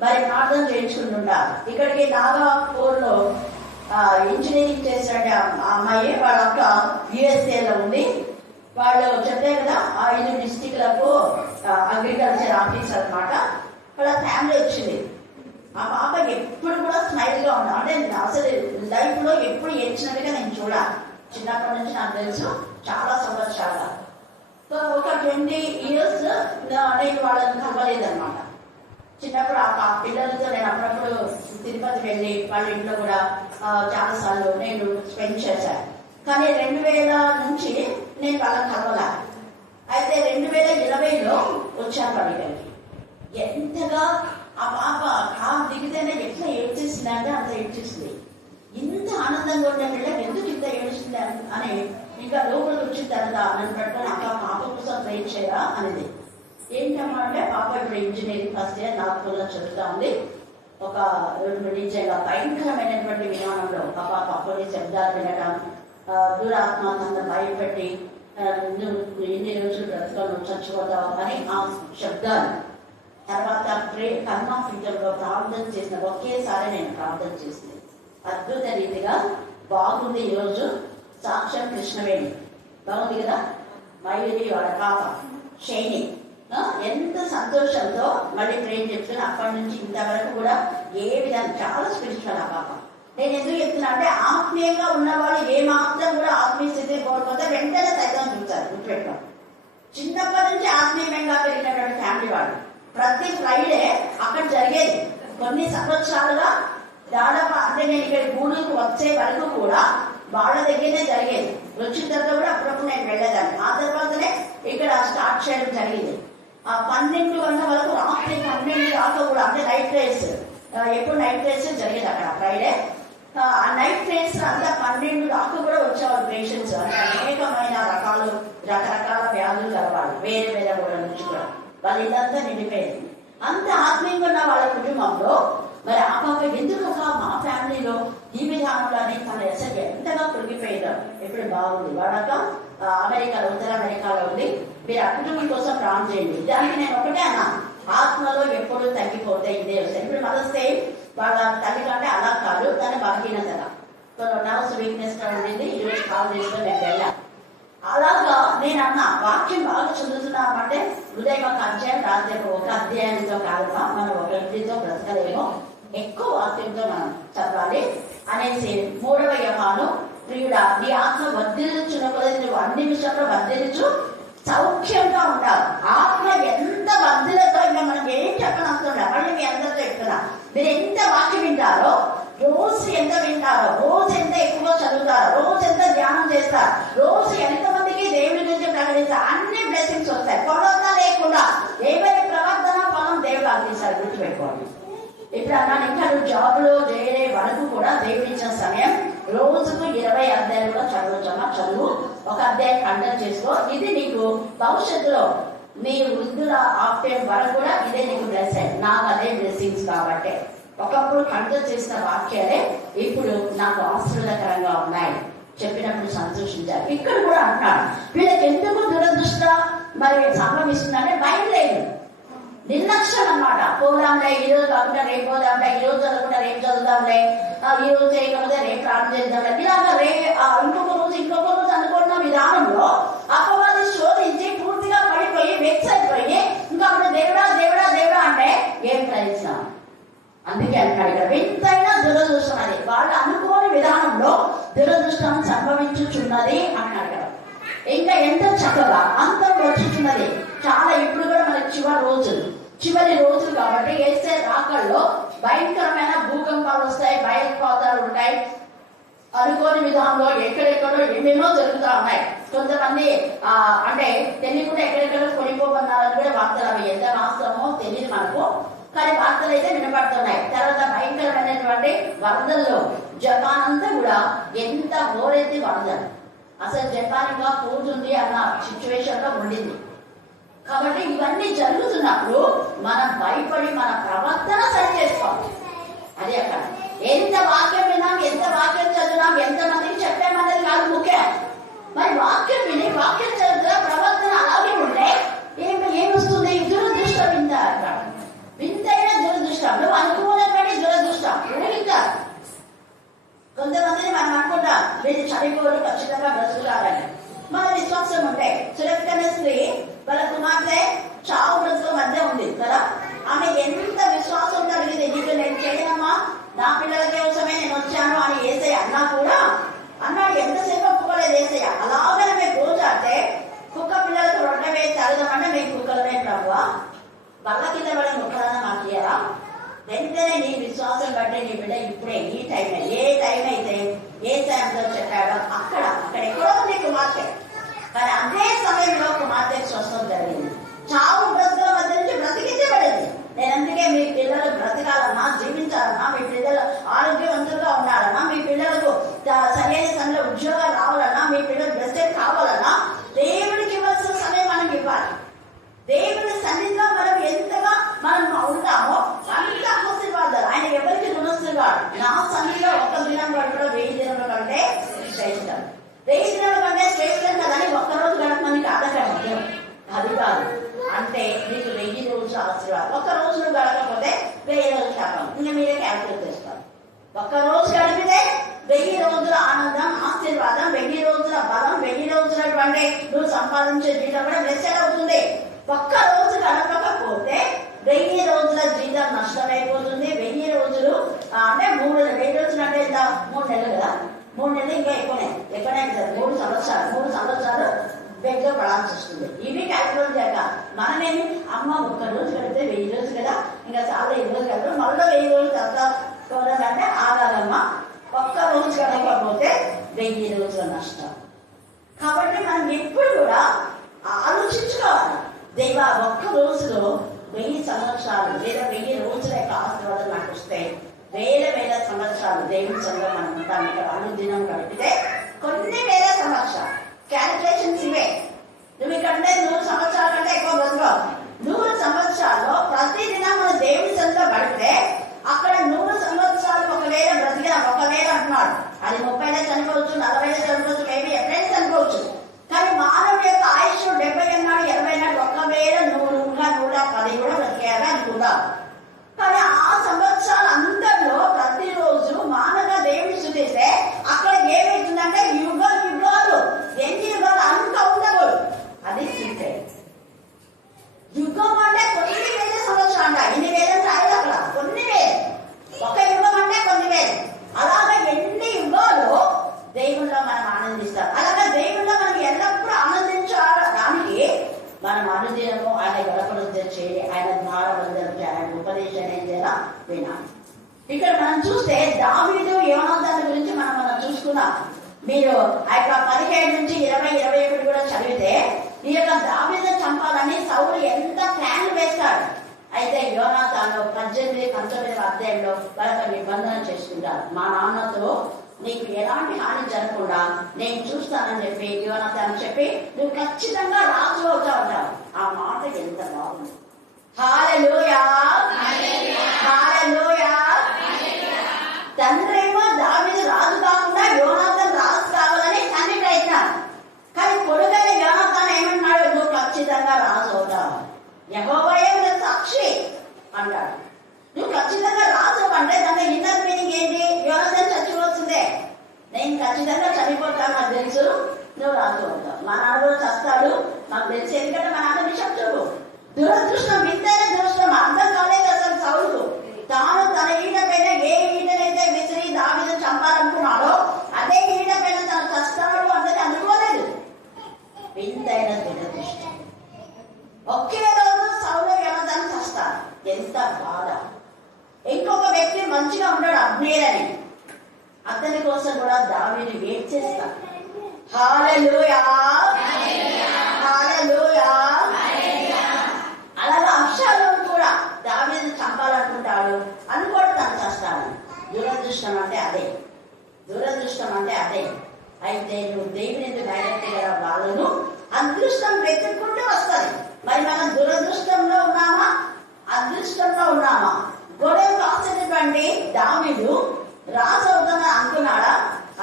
మరి ప్రార్థన చేయించుకుంటుంటారు. ఇక్కడికి నాగపూర్ లో ఇంజనీరింగ్ చేసిన అమ్మాయి వాళ్ళ అక్క యుఎస్ఏలో ఉంది. వాళ్ళు చెప్పే కదా 5 డిస్టిక్లకు అగ్రికల్చర్ ఆఫీసర్ అనమాట. వాళ్ళ ఫ్యామిలీ వచ్చింది. ఆ పాప ఎప్పుడు కూడా స్మైల్ గా ఉంది. అంటే అసలు లైఫ్ లో ఎప్పుడు ఏడ్చినట్టుగా నేను చూడాలి. చిన్నప్పటి నుంచి నాకు తెలుసు, చాలా సంవత్సరాలుగా. సో ఒక 20 years నేను వాళ్ళని కలవలేదన్నమాట. చిన్నప్పుడు ఆ పిల్లలతో నేను అప్పుడప్పుడు తిరుపతి వెళ్ళి వాళ్ళ ఇంట్లో కూడా చాలా సార్లు నేను స్పెండ్ చేశాను. కానీ 2000 నుంచి నేను వాళ్ళని కలవలే. అయితే 2020లో వచ్చాను వాళ్ళ దగ్గరికి. ఎంతగా ఆ పాప కారు దిగితేనే ఎట్లా ఏడ్చేసిందంటే అంత ఏడ్చేసింది. ఇంత ఆనందంగా ఉన్న పిల్లకి ఎందుకు ఇంత ఏడుస్తుంది అని ఇంకా లోపలికి వచ్చిన తర్వాత నన్ను పట్టుకొని అక్క పాప కోసం ప్రేర్ చేయరా అనేది. ఏంటమ్మా అంటే పాప ఇప్పుడు ఇంజనీరింగ్ ఫస్ట్ ఇయర్ నాగ్పూర్లో చదువుతా ఉంది. ఒక నిజంగా భయంకరమైనటువంటి విమానంలో ఒక పాప కొన్ని శబ్దాలు వినడం, దురాత్మ తన భయపెట్టి ఎన్ని రోజులు బ్రతకను చచ్చిపోతావు అని ఆ శబ్దాలు. తర్వాత కర్మాఫీఠంలో ప్రార్థన చేసిన ఒకేసారి నేను ప్రార్థన చేసింది. అద్భుత రీతిగా బాగుంది. ఈరోజు సాక్ష్యం కృష్ణవేణి బాగుంది కదా. మయూరి వాళ్ళ పాప శైని ఎంత సంతోషంతో మళ్ళీ ప్రేమ చెప్తున్నా. అప్పటి నుంచి ఇంతవరకు కూడా ఏ విధంగా చాలా స్పిరిచువల్ ఆ పాప. నేను ఎందుకు చెప్తున్నా అంటే ఆత్మీయంగా ఉన్నవాళ్ళు ఏ మాత్రం కూడా ఆత్మీయ స్థితి కోల్పోతే వెంటనే సైతం చూస్తారు. గుర్తుపెట్టుకో, చిన్నప్పటి నుంచి ఆత్మీయంగా పెరిగినటువంటి ఫ్యామిలీ వాళ్ళు ప్రతి ఫ్రైడే అక్కడ జరిగేది. కొన్ని సంవత్సరాలుగా దాదాపు అంటే నేను ఇక్కడ గూడూరుకు వచ్చే వరకు కూడా వాళ్ళ దగ్గరనే జరిగేది. వచ్చిన తర్వాత కూడా అప్పుడప్పుడు నేను వెళ్ళేదాన్ని. ఆ తర్వాతనే ఇక్కడ స్టార్ట్ చేయడం జరిగింది. 12 గంటల వరకు రాత్రి 12 దాకా కూడా అంటే నైట్ రేస్ ఎప్పుడు నైట్ రేస్ జరిగేది అక్కడ ఫ్రైడే. ఆ నైట్ రేస్ అంతా 12 దాకా కూడా వచ్చేవాళ్ళు పేషెంట్స్. అంటే అనేకమైన రకరకాల వ్యాధులు కలవాలి వేరే వేరే ఊళ్ళ నుంచి కూడా. వాళ్ళ ఇల్లంతా నిండిపోయింది. అంత ఆత్మీయంగా ఉన్న వాళ్ళ కుటుంబంలో మరి ఆ పాప ఎందుకు మా ఫ్యామిలీలో ఈ విధానంలో తన అసలు ఎంతగా కృంగిపోయిందో ఇప్పుడు బాగుంది. వాళ్ళక అమెరికాలో ఉత్తర అమెరికాలో ఉంది. మీరు ఆ కుటుంబం కోసం ప్రాణం చేయండి. దానికి నేను ఒకటే అన్నా, ఆత్మలో ఎప్పుడు తగ్గిపోతే ఇదే వస్తాయి. ఇప్పుడు మనస్తే వాళ్ళ తల్లి కంటే అలా కాదు, తన బలహీనతగా నర్వ్స్ వీక్నెస్ గా ఉండింది. ఈరోజు కాల్ చేసుకుని నేను వెళ్ళాను. అలాగా నేను అన్నా వాక్యం బాగా చదువుతున్నామంటే ఉదయం ఒక అధ్యాయం రాత్రి ఒక అధ్యాయంతో కాదమ్మా, మనం ఒక వ్యక్తితో బ్రతకలేమో, ఎక్కువ వాక్యంతో మనం చదవాలి అనేసి 3వ యోహాను ప్రియుడా నీ ఆత్మ వర్ధిల్చున్న కొద్ది నువ్వు అన్ని విషయంలో వర్ధిల్చు సౌఖ్యంగా ఉండాలి. ఆత్మ ఎంత వర్ధిలతో ఇంకా మనం ఏం చెప్పనవసరం. మళ్ళీ మీ అందరితో చెప్తున్నా, మీరు ఎంత వాక్యం వింటారో, రోజు ఎంత వింటారో, రోజు ఎంత ఎక్కువ చదువుతారో, రోజు ఎంత ధ్యానం చేస్తారు, రోజు ఎంతమందికి దేవుడి గురించి ప్రకటిస్తారు, అన్ని బ్లెస్సింగ్స్ వస్తాయి. కొలత లేకుండా ఎవరి ప్రవర్తన ఫలం దేవుడు అందిస్తారు. గుర్తుపెట్టుకోండి. ఇప్పుడు అన్నాను ఇంకా నువ్వు జాబ్ లో చేరే వరకు కూడా దేవుడిచ్చిన సమయం రోజుకు 20 అధ్యాయాలు కూడా చదవచ్చమ్మా. చదువు, ఒక అధ్యాయం కండక్ట్ చేసుకో. ఇది నీకు భవిష్యత్తులో నీ వృద్ధుల ఆప్యం వరకు కూడా ఇదే నీకు బ్లెస్సింగ్. నాకు అదే బ్లెస్సింగ్స్ కాబట్టి ఒకప్పుడు కండక్ట్ చేసిన వాక్యాలే ఇప్పుడు నాకు ఆశీర్వాదకరంగా ఉన్నాయి. చెప్పినప్పుడు సంతోషించారు. ఇక్కడ కూడా అంటున్నాడు వీళ్ళకి ఎందుకు దురదృష్ట మరి సంభవిస్తుందంటే భయం లేదు, నిర్లక్ష్యం అన్నమాట. పోదాంలే ఈ రోజు కాకుండా రేపు పోదాంలే, ఈ రోజు చదవకుండా రేపు చదువుదాంలే, ఈ రోజు చేయకపోతే రేపు ప్రార్థన చేద్దాంలే, ఇలాగా ఇంకొక రోజు అనుకున్న విధానంలో అపవాది శోధించి పూర్తిగా పడిపోయి వెక్స్ అయిపోయి ఇంకా అప్పుడు దేవుడా అందుకే అంటాడు ఇక్కడ వింతైన దురదృష్టం అని. వాళ్ళు అనుకోని విధానంలో దురదృష్టం సంభవించుచున్నది అన్నాడు కదా. ఇంకా ఎంత చక్కగా అంతం వచ్చుచున్నది. చాలా ఇప్పుడు కూడా మనకి చివరి రోజులు కాబట్టి వేసే రాకల్లో భయంకరమైన భూకంపాలు వస్తాయి, భయోత్పాతాలు ఉంటాయి. అనుకోని విధానంలో ఎక్కడెక్కడో ఎన్నెన్నో జరుగుతూ ఉన్నాయి. కొంతమంది అంటే తెలియకుండా ఎక్కడెక్కడో కొనిపోబన్నారని కూడా వార్తలు, అవి ఎంత వాస్తవమో తెలియదు మనకు, కానీ వార్తలు అయితే వినపడుతున్నాయి. తర్వాత భయంకరమైనటువంటి వరదల్లో జపాన్ అంతా కూడా ఎంత హోరెత్తి వరదలు, అసలు జపాన్ ఇంకా కూర్చుంది అన్న సిచ్యువేషన్ లో ఉండింది. కాబట్టి ఇవన్నీ జరుగుతున్నప్పుడు మనం భయపడి మన ప్రవర్తన సరి చేసుకోవాలి. అది అక్కడ ఎంత వాక్యం విన్నాం, ఎంత వాక్యం చదివినాం, ఎంత మందికి చెప్పామన్నది కాదు ముఖ్యం. మరి వాక్యం విని వాక్యం చదువుతున్న ప్రవర్తన అలాగే ఉంటే ఏమొస్తుంది? దురదృష్టం. వింతైన దురదృష్టం. నువ్వు అనుకున్నటువంటి దురదృష్టం ఇంకా కొంతమందిని మనం అనుకుంటాం వీళ్ళు చనిపోరు, ఖచ్చితంగా బ్రతుకుతారని. మన విశ్వాసం ఉంటే సురక్షణ స్త్రీ వాళ్ళ కుమార్తె చావు బ్రతుకు మధ్య ఉంది కదా. ఆమె ఎంత విశ్వాసం కలిగింది, నీకు నేను చేయనమ్మా, నా పిల్లల కోసమే నేను వచ్చాను అని ఏసయ్య అన్నా కూడా అన్నాడు. ఎంతసేపు ఒప్పుకోలేదు ఏసయ్య. అలాగనే మేము కూర్చాడితే కుక్క పిల్లలకు రొట్టె వేసి తరగమంటే మేము కుక్కలమే ప్రభువా, బల్ల కింద పడే ముక్కలన్నా మాకు ఇయ్యరా? వెంటనే నీ విశ్వాసం బట్టి నీ బిడ్డ ఇప్పుడే ఈ టైం ఏ టైం అయితే ఏ టైంలో చెప్పాడో అక్కడ ఎక్కడో ఉంది కుమార్తె. కానీ అదే సమయంలో కుమార్తె స్వస్థత జరిగింది. చావు బ్రతుకుల మధ్య నుంచి బ్రతికించబడింది. నేను అందుకే మీ పిల్లలు బ్రతకాలన్నా, జీవించాలన్నా, మీ పిల్లలు ఆరోగ్యవంతులుగా ఉండాలన్నా, మీ పిల్లలకు సరైన సమయంలో ఉద్యోగాలు రావాలన్నా, మీ పిల్లలు బ్లెస్సెడ్ కావాలన్నా దేవుడికి ఇవ్వాల్సిన సమయం మనం ఇవ్వాలి. దేవుని సన్నిధిలో మనం ఎంతగా మనం ఉంటామో అంత ఆశీర్వాదాలు. ఆయన ఎవరికి రుణస్తుగాడు. నా సన్నిధిలో ఒక దినం గడపడం 1000 దినముల కంటే శ్రేష్టం. 1000 దినాల కంటే శ్రేష్టం కదని ఒక్కరోజు గడపమని కాదకండి, అది కాదు. అంటే నీకు 1000 రోజులు ఆశీర్వాదం. ఒక్క రోజు నువ్వు గడపకపోతే 1000 రోజులు శాపం. ఇంకా మీరే క్యాల్కులేట్ చేస్తారు. ఒక్క రోజు గడిపితే 1000 రోజుల ఆనందం, ఆశీర్వాదం, 1000 రోజుల బలం, 1000 రోజులటువంటి నువ్వు సంపాదించే జీవితం కూడా బ్లెస్సెడ్ అవుతుంది. ఒక్క రోజు గడపకపోతే 1000 రోజుల జీతం నష్టమైపోతుంది. 1000 రోజులు అంటే 1000 రోజులు అంటే ఎంత? 3 నెలలు కదా. 3 నెలలు ఇంకా ఎక్కువనే కదా. 3 సంవత్సరాలు బెడ్లో పడాల్సి వస్తుంది. ఇవి క్యాల్కులేట్ చేయక మనమేమి అమ్మ ఒక్క రోజు గడిపితే 1000 రోజులు కదా, ఇంకా చాలా 20 రోజులు కదా, మళ్ళీ 1000 రోజులు తర్వాత అంటే ఆగాలమ్మా. ఒక్క రోజు గడపకపోతే 1000 రోజుల నష్టం. కాబట్టి మనం ఎప్పుడు కూడా ఆలోచించుకోవాలి. దేవా ఒక్క రోజులో 1000 సంవత్సరాలు లేదా 1000 రోజుల యొక్క ఆశీర్వాదం నాకు వస్తే 1000 సంవత్సరాలు దేవుని సంఘం మనం ఉంటాం. ఇక్కడ అనుదినం గడిపితే కొన్ని 1000 సంవత్సరాలు క్యాలిక్యులేషన్స్ ఇవే. నువ్వు ఇక్కడంటే 100 సంవత్సరాల కంటే ఎక్కువ బతుకావు. 100 సంవత్సరాల్లో ప్రతిదినం మన దేవుని సంఘంలో గడిపితే అక్కడ 100 సంవత్సరాలు ఒకవేళ బ్రతికినా, ఒకవేళ అంటున్నాడు అది 30 చనిపోవచ్చు, 40 చనిపోవచ్చు, మేబీ ఎప్పుడైనా చనిపోవచ్చు. కానీ మానవుడి యొక్క ఆయుష్ 70 అన్నాడు, 80 అన్నాడు. ఒకవేళ 110 కూడా బ్రతికేయాలి అనుకుందాం. కానీ ఆ సంవత్సరాలు అందరిలో ప్రతిరోజు మానవ దేవుని స్తుతిస్తే అక్కడ ఏమవుతుందంటే యుగాలు ఎన్ని యుగాలు అంత ఉండకూడదు. అది సీక్రెట్. యుగం అంటే కొన్ని 1000 సంవత్సరాలు అంట. ఇన్ని వేలు రాయదు అక్కడ, కొన్ని వేలు. ఒక యుగం అంటే కొన్ని వేలు. అలాగే ఎన్ని యుగాలు దేవుళ్ళో మనం ఆనందిస్తాం. అలాగే దేవుళ్ళో మనం ఎల్లప్పుడూ ఆనందించడానికి మనం అనుదినము ఆయన గడపడం చేయాలి, ఆయన జ్ఞానవందనం చేయాలి, ఉపదేశాన్ని ఏం చేయాలా వినాలి. ఇక్కడ మనం చూస్తే దావీదు యోనాతాను గురించి మనం చూసుకున్నాం. మీరు ఆ యొక్క 17 నుంచి 20, 21 కూడా చదివితే ఈ యొక్క దావీదును చంపాలని సౌలు ఎంత ప్లాన్ వేస్తాడు. అయితే యోనాతాను 18, 19 అధ్యాయంలో వాళ్ళ నిబంధన చేసుకుంటారు. మా నాన్నతో నీకు ఎలాంటి హాని జరగకుండా నేను చూస్తానని చెప్పి యోనాతాను చెప్పి నువ్వు ఖచ్చితంగా రాజు అవుతా ఉంటావు. ఆ మాట ఎంత బాగుంది. హల్లెలూయా, హల్లెలూయా. తండ్రేమో దావీదు రాజు కాకుండా యోనాతాను రాజు కావాలని తండ్రి ప్రయత్నం. కానీ కొడుకైన యోనాతాను ఏమన్నాడు? నువ్వు ఖచ్చితంగా రాజు అవుతావు, యెహోవాయే నా సాక్షి అన్నాడు. నువ్వు ఖచ్చితంగా రాజు అంటే దాని ఇన్నర్ మీనింగ్ ఏంటి? యోనాతాను చచ్చిపోతుందే, నేను ఖచ్చితంగా చనిపోతాను, నాకు తెలుసు, నువ్వు రాజు అవుతావు. మా నాన్న కూడా చస్తాడు నాకు తెలుసు, ఎందుకంటే మా నాన్న విషయం చూడు. దురదృష్టం, వింతైన దురదృష్టం. అర్థం కాలేదు అసలు సౌలుకు. తాను తన అబ్నేరని అతని కోసం కూడా దావీదు వెయిట్ చేస్తాడు. హల్లెలూయా హల్లెలూయా. అలాగే అబ్షాలోము కూడా దావీదుని చంపాలనుకుంటాడు, అనుకోడు తను చేస్తాడని. దురదృష్టం అంటే అదే, దురదృష్టం అంటే అదే. అయితే నువ్వు దేవుని ఎందుకు డైరెక్ట్ కదా వాళ్ళను అదృష్టం వెతుక్కుంటూ వస్తుంది. మరి మనం దురదృష్టంలో ఉన్నామా అదృష్టంలో ఉన్నామా? గొడవ కాసినటువంటి దావీదు రాజు అవుతానని అనుకున్నాడా?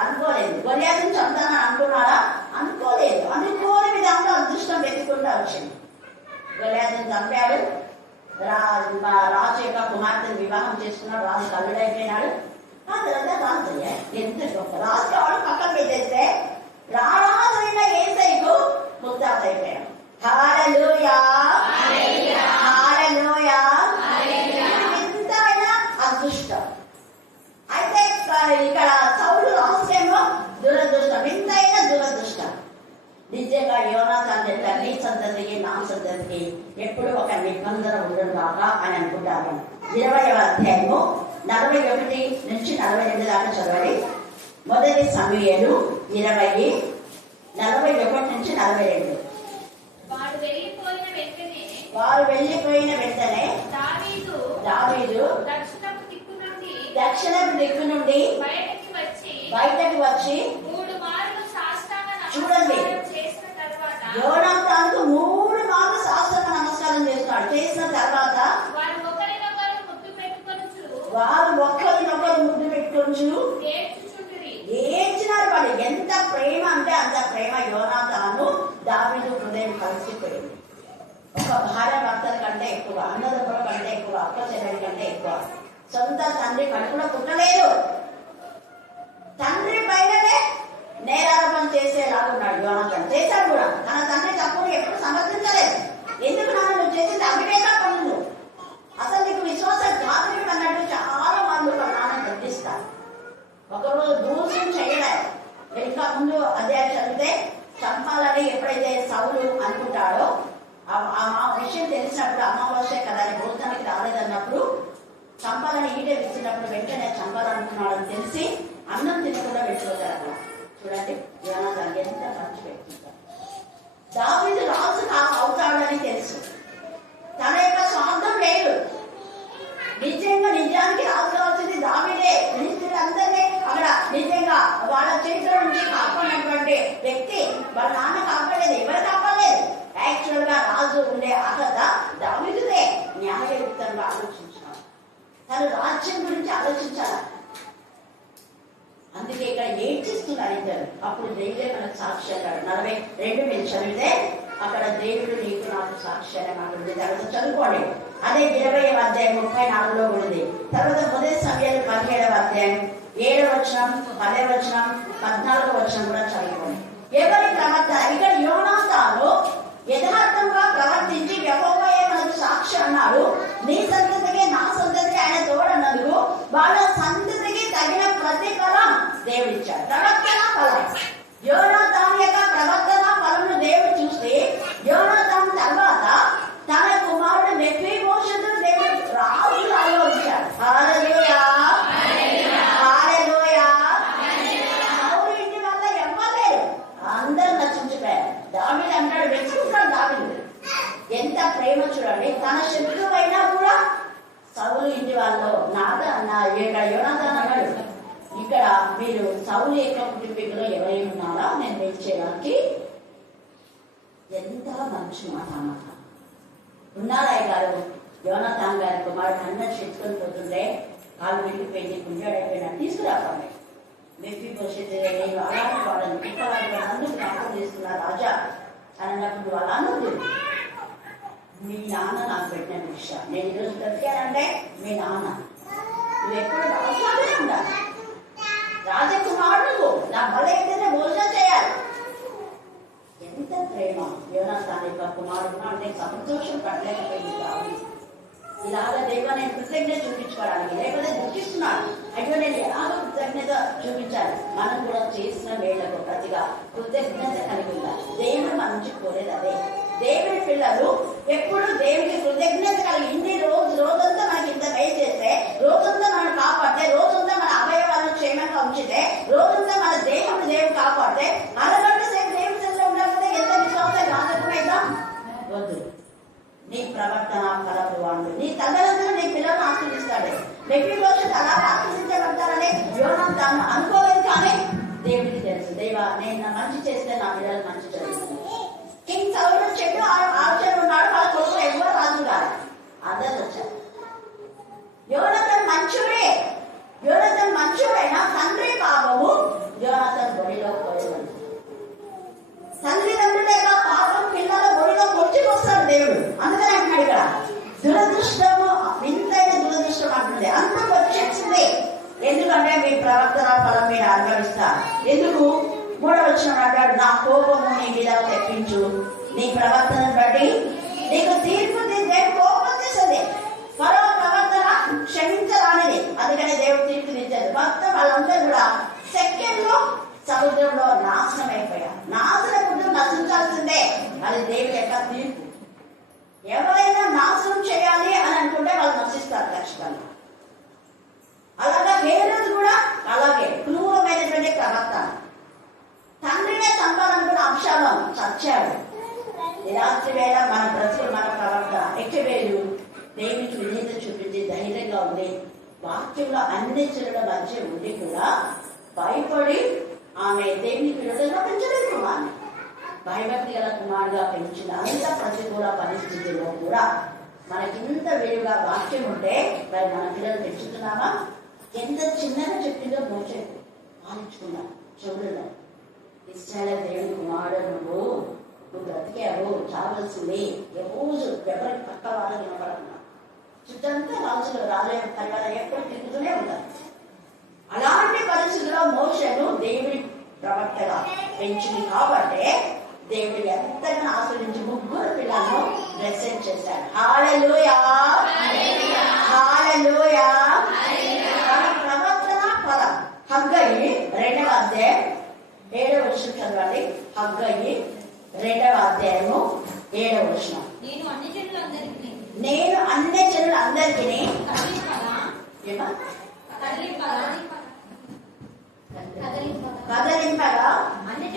అనుకోలేదు. గొలియాతుని చంపుతానని అనుకున్నాడా? అనుకోలేదు. అనుకోని విధంగా అదృష్టం వెతుక్కుంటూ వచ్చింది. గొలియాతుని చంపాడు. రాజు యొక్క కుమార్తెను వివాహం చేసుకున్నాడు. రాజు కల్లుడైపోయినాడు. ఆ తర్వాత రాజు ఎంత గొప్ప రాజు కావడం పక్కన పెట్టేస్తే రారాజు అయిన యేసయ్యకు ముద్దాత అయిపోయాడు. హల్లెలూయా హల్లెలూయా. ఎంతైనా అదృష్టం. అయితే ఇక్కడ సౌలు రాజుకేమో దురదృష్టం, ఎంతైనా దురదృష్టం. నిజంగా యోనాతాను చెప్పారు, నీ సంతతికి నా సంతతికి ఎప్పుడు ఒక నిబంధన ఉండదు కాక అని అనుకుంటాను. 20వ అధ్యాయము 41 నుంచి 42 దాకా చదవాలి. మొదటి సమూయేలు 20 41 నుంచి 42. వారు వెళ్ళిపోయిన వెంటనే దావీదు దక్షిణపు దిక్కు నుండి బయటకు వచ్చి చూడండి, యోనాతానుకు 3 మార్లు సాష్టాంగ నమస్కారం చేస్తాడు. చేసిన తర్వాత వారు ఒక్కరినొకరు ముద్దు పెట్టుకోవచ్చు ఏడ్చినారు. వాళ్ళు ఎంత ప్రేమ అంటే అంత ప్రేమ. యోనాతాను దావీదు హృదయం కలిసిపోయింది. ఒక భార్య భర్తల కంటే ఎక్కువ, అన్నదమ్ముల కంటే ఎక్కువ, అక్క చెల్లెల కంటే ఎక్కువ. సొంత తండ్రి కడుపులో పుట్టలేదు. తండ్రి పైననే నేరారోపణ చేసేలాగున్నాడు యోనాతాను. చేశాడు కూడా. తన తండ్రి తప్పును ఎప్పుడు సమర్థించలేదు. ఎందుకు నన్ను నువ్వు చేసింది అవివేక పనులు, అసలు నీకు విశ్వాస ఘాతులు అన్నట్టు చాలా మంది నాన్న గర్తిస్తారు. ఒకరోజు దూరం చేయలేదు. ఇంకా ముందు అదే చదివితే చంపాలని ఎప్పుడైతే సౌలు అనుకుంటాడో ఆ విషయం తెలిసినప్పుడు అమావాస్య కదా భోజనానికి రాలేదన్నప్పుడు చంపాలని ఈటే ఇచ్చినప్పుడు వెంటనే చంపాలనుకున్నాడని తెలిసి అన్నం తినకుండా వెళ్ళిపోతారు అక్కడ. చూడండి యోనాతాను ఎంత ఖర్చు పెట్టుకుంటారు. దావీదు రాజు అవుతాడని తెలుసు. తన యొక్క స్వార్థం లేదు. నిజానికి రాజు కావాల్సింది దావీదే. ఫిలిష్తీయులందరినీ అక్కడ నిజంగా వాళ్ళ చేతిలో నుంచి కాపాడినటువంటి వ్యక్తి వాళ్ళ నాన్న కాపాడలేదు, ఎవరు కాపాడలేదు. యాక్చువల్ గా రాజు ఉండే అర్హత దావీదుదే. న్యాయయుక్తంగా ఆలోచించాలి, తను రాజ్యం గురించి ఆలోచించాలి. అందుకే ఇక్కడ ఏడ్చిస్తున్నారు ఇద్దరు. అప్పుడు దేవుడే మనకు సాక్షి అన్నాడు. 42 మీరు చదివితే అక్కడ దేవుడు నీకు నాకు సాక్షి అనే మాట ఉంది. తర్వాత చదువుకోండి. అదే 20వ అధ్యాయం 34లో ఉంది. తర్వాత మొదటి సమయాలు 17వ అధ్యాయం 7వ వచనం 10వ వచనం 14వ వచనం కూడా చదువుకోండి. ఎవరి ప్రవర్తన ఇక్కడ యోనాతాను యథార్థంగా ప్రవర్తించి యెహోవాయే మనకు సాక్షి అన్నాడు. నీ సంతతికి నా సంతతికి ఆయన తోడన్నందుకు వాళ్ళ సంతతికి తగిన ప్రతిఫలం దేవుడిచ్చాడు. ప్రవర్తన ఫలం. యోనాతాను యొక్క ప్రవర్తన ఫలంను దేవుడు చూస్తే యోనాతాను తర్వాత తన కుమారుడు మెఫీబోషెతు దేవుడు రాజు ఆలోచించాడు. హల్లెలూయా హల్లెలూయా. సౌలు ఇంటి వల్ల ఎవ్వలేరు, అందరూ నశించిపోయారు. దావీదు అంటాడు, వెతుకుంటాడు దావీదు. ఎంత ప్రేమ చూడండి. తన శత్రువు అయినా కూడా సౌలు ఇంటి వాళ్ళు ఇక్కడ యోనాతాను అన్నాడు, ఇక్కడ మీరు సౌలు యొక్క కుటుంబీకులో ఎవరైనా ఉన్నారా నేను వేచేయడానికి. ఎంత మంచి మాట అన్నమాట. ఉన్నారాయ్ గారు యోనాతాను గారి కుమారుడు అందరు చెప్పుకొని పోతుంటే వాళ్ళు వెళ్ళిపోయింది, గుంజాడైపోయినా తీసుకురావాలి. మెఫీబోషెతు నేను అలాంటి వాళ్ళని కుక్కలాంటి వాళ్ళందరూ జ్ఞాపకం చేస్తున్నా రాజా అని అన్నప్పుడు వాళ్ళు అన్నది, మీ నాన్న నాకు పెట్టిన విషయం నేను ఈరోజు బ్రతికానంటే మీ నాన్న. నువ్వు ఎప్పుడు రాజానే ఉండాలి, రాజకుమారుడు. నా బల అయితేనే భోజనం చేయాలి. ఎంత ప్రేమ యోనాతాను యొక్క కుమారుడు అంటే సంతోషం పడలేకపోయింది దావీదు. ఇలాగ దేవా నేను కృతజ్ఞత చూపించుకోవడానికి, లేకపోతే దుఃఖిస్తున్నాను అయ్యో నేను ఎలాగో కృతజ్ఞత చూపించాలి. మనం కూడా చేసిన వేళ్లకు ప్రతిగా కృతజ్ఞత కలిగి ఉండాలి. దేవుడు మన నుంచి కోరేది అదే. దేవుడి పిల్లలు ఎప్పుడు దేవుడికి కృతజ్ఞత కలిగి ఇన్ని రోజంతా మనకి ఇంత పై చేస్తే, రోజంతా మనం కాపాడితే, రోజంతా మన ఫలపు వాడు. నీ తల్లిదండ్రులు నీ పిల్లలను ఆశీర్దిస్తాడు. మెఫీబోషెత్ అలా ఆశీర్దించబడతారని యోనాతాను అనుకోలేదు, కానీ దేవుడికి తెలుసు. దేవా, నేను నా మంచి చేస్తే నా పిల్లలు మంచి చేస్తాను. కింగ్ సౌలు చెప్పి ఆలోచన ఉన్నాడు. వాళ్ళ కొడుకు ఎవరు రాజు కాదు, అందరూ వచ్చారు. యోనాతాన్ మంచుడే. యోనాతాన్ మంచుడైనా తండ్రి పాపము యోనాతాన్ బొడిలో పోయేవాడు. తల్లిదండ్రులేక పాపం పిల్లల బొడిలో పొడిచిపోస్తాడు దేవుడు. అందుకని అంటున్నాడు ఇక్కడ దురదృష్టము, వింతైన దురదృష్టం అంటుంది. అందరూ వచ్చేసింది. ఎందుకంటే మీ ప్రవర్తన ఫలం మీరు అనుభవిస్తారు. ఎందుకు? 3వ వచనం అంటాడు, నా కోపము నీ మీద తెప్పించు, నీ ప్రవర్తనను బట్టి నీకు తీర్పు నేను కోపం చేసేది. ఫరో ప్రవర్తన క్షమించరానిది, అందుకని దేవుడు తీర్పు తీర్చేది. మొత్తం వాళ్ళందరూ కూడా సెకండ్లో సముద్రంలో నాశనం అయిపోయారు. నాశనం ముందు నశించాల్సిందే, అది దేవుడి యొక్క తీర్పు. ఎవరైనా నాశనం చేయాలి అని అనుకుంటే వాళ్ళు నశిస్తారు ఖచ్చితంగా. అలాగే హేరోదు కూడా అలాగే క్రూరమైనటువంటి ప్రవర్తన. తండ్రినే చంపాలనుకున్న అంశాలను చచ్చాడు. ఈ రాత్రి వేళ మన బ్రతుకులు, మన ప్రవర్తన ఎక్కవేలు దేవునికి వినీత చూపించి ధైర్యంగా ఉంది. వాక్యంలో అన్ని చెడుల మధ్య ఉండి కూడా భయపడి ఆమె దేవునికి విరోధంగా పెంచలేదు కుమార్ని. భయభక్తి గల కుమారుగా పెంచిన అంత ప్రతికూల పరిస్థితుల్లో కూడా మనకింత విలువగా వాక్యం ఉంటే మరి మన పిల్లలు పెంచుతున్నామా? ఎంత చిన్నగా చెప్పిందో మోసే పాలించుకున్నాం. చెవులలో ఇస్రాయేలు దేవుని కుమారుడు, నువ్వు బ్రతికావు, చావలసింది. రోజు ఎవరికి పక్క వాళ్ళకి వినపడుతున్నా, చుట్టంతా రాజులు రాజే పరివారం ఎప్పుడు తిరుగుతూనే ఉంటారు. అలాంటి పరిస్థితుల్లో మోషేను దేవుడి ప్రవక్తగా పెంచింది కాబట్టి దేవుడు ఎంతగా ఆశ్రయించి 3 పిల్లలను బ్లెస్సింగ్ చేశాడు. హల్లెలూయా, హల్లెలూయా. ప్రవర్తన ఫలం. హగ్గయి 2వ అధ్యాయం 7వ వచనం చదవండి. హగ్గయి 2వ అధ్యాయము 7వ వచనం. నేను అన్ని జనులందరికీ కదలింపగా అన్ని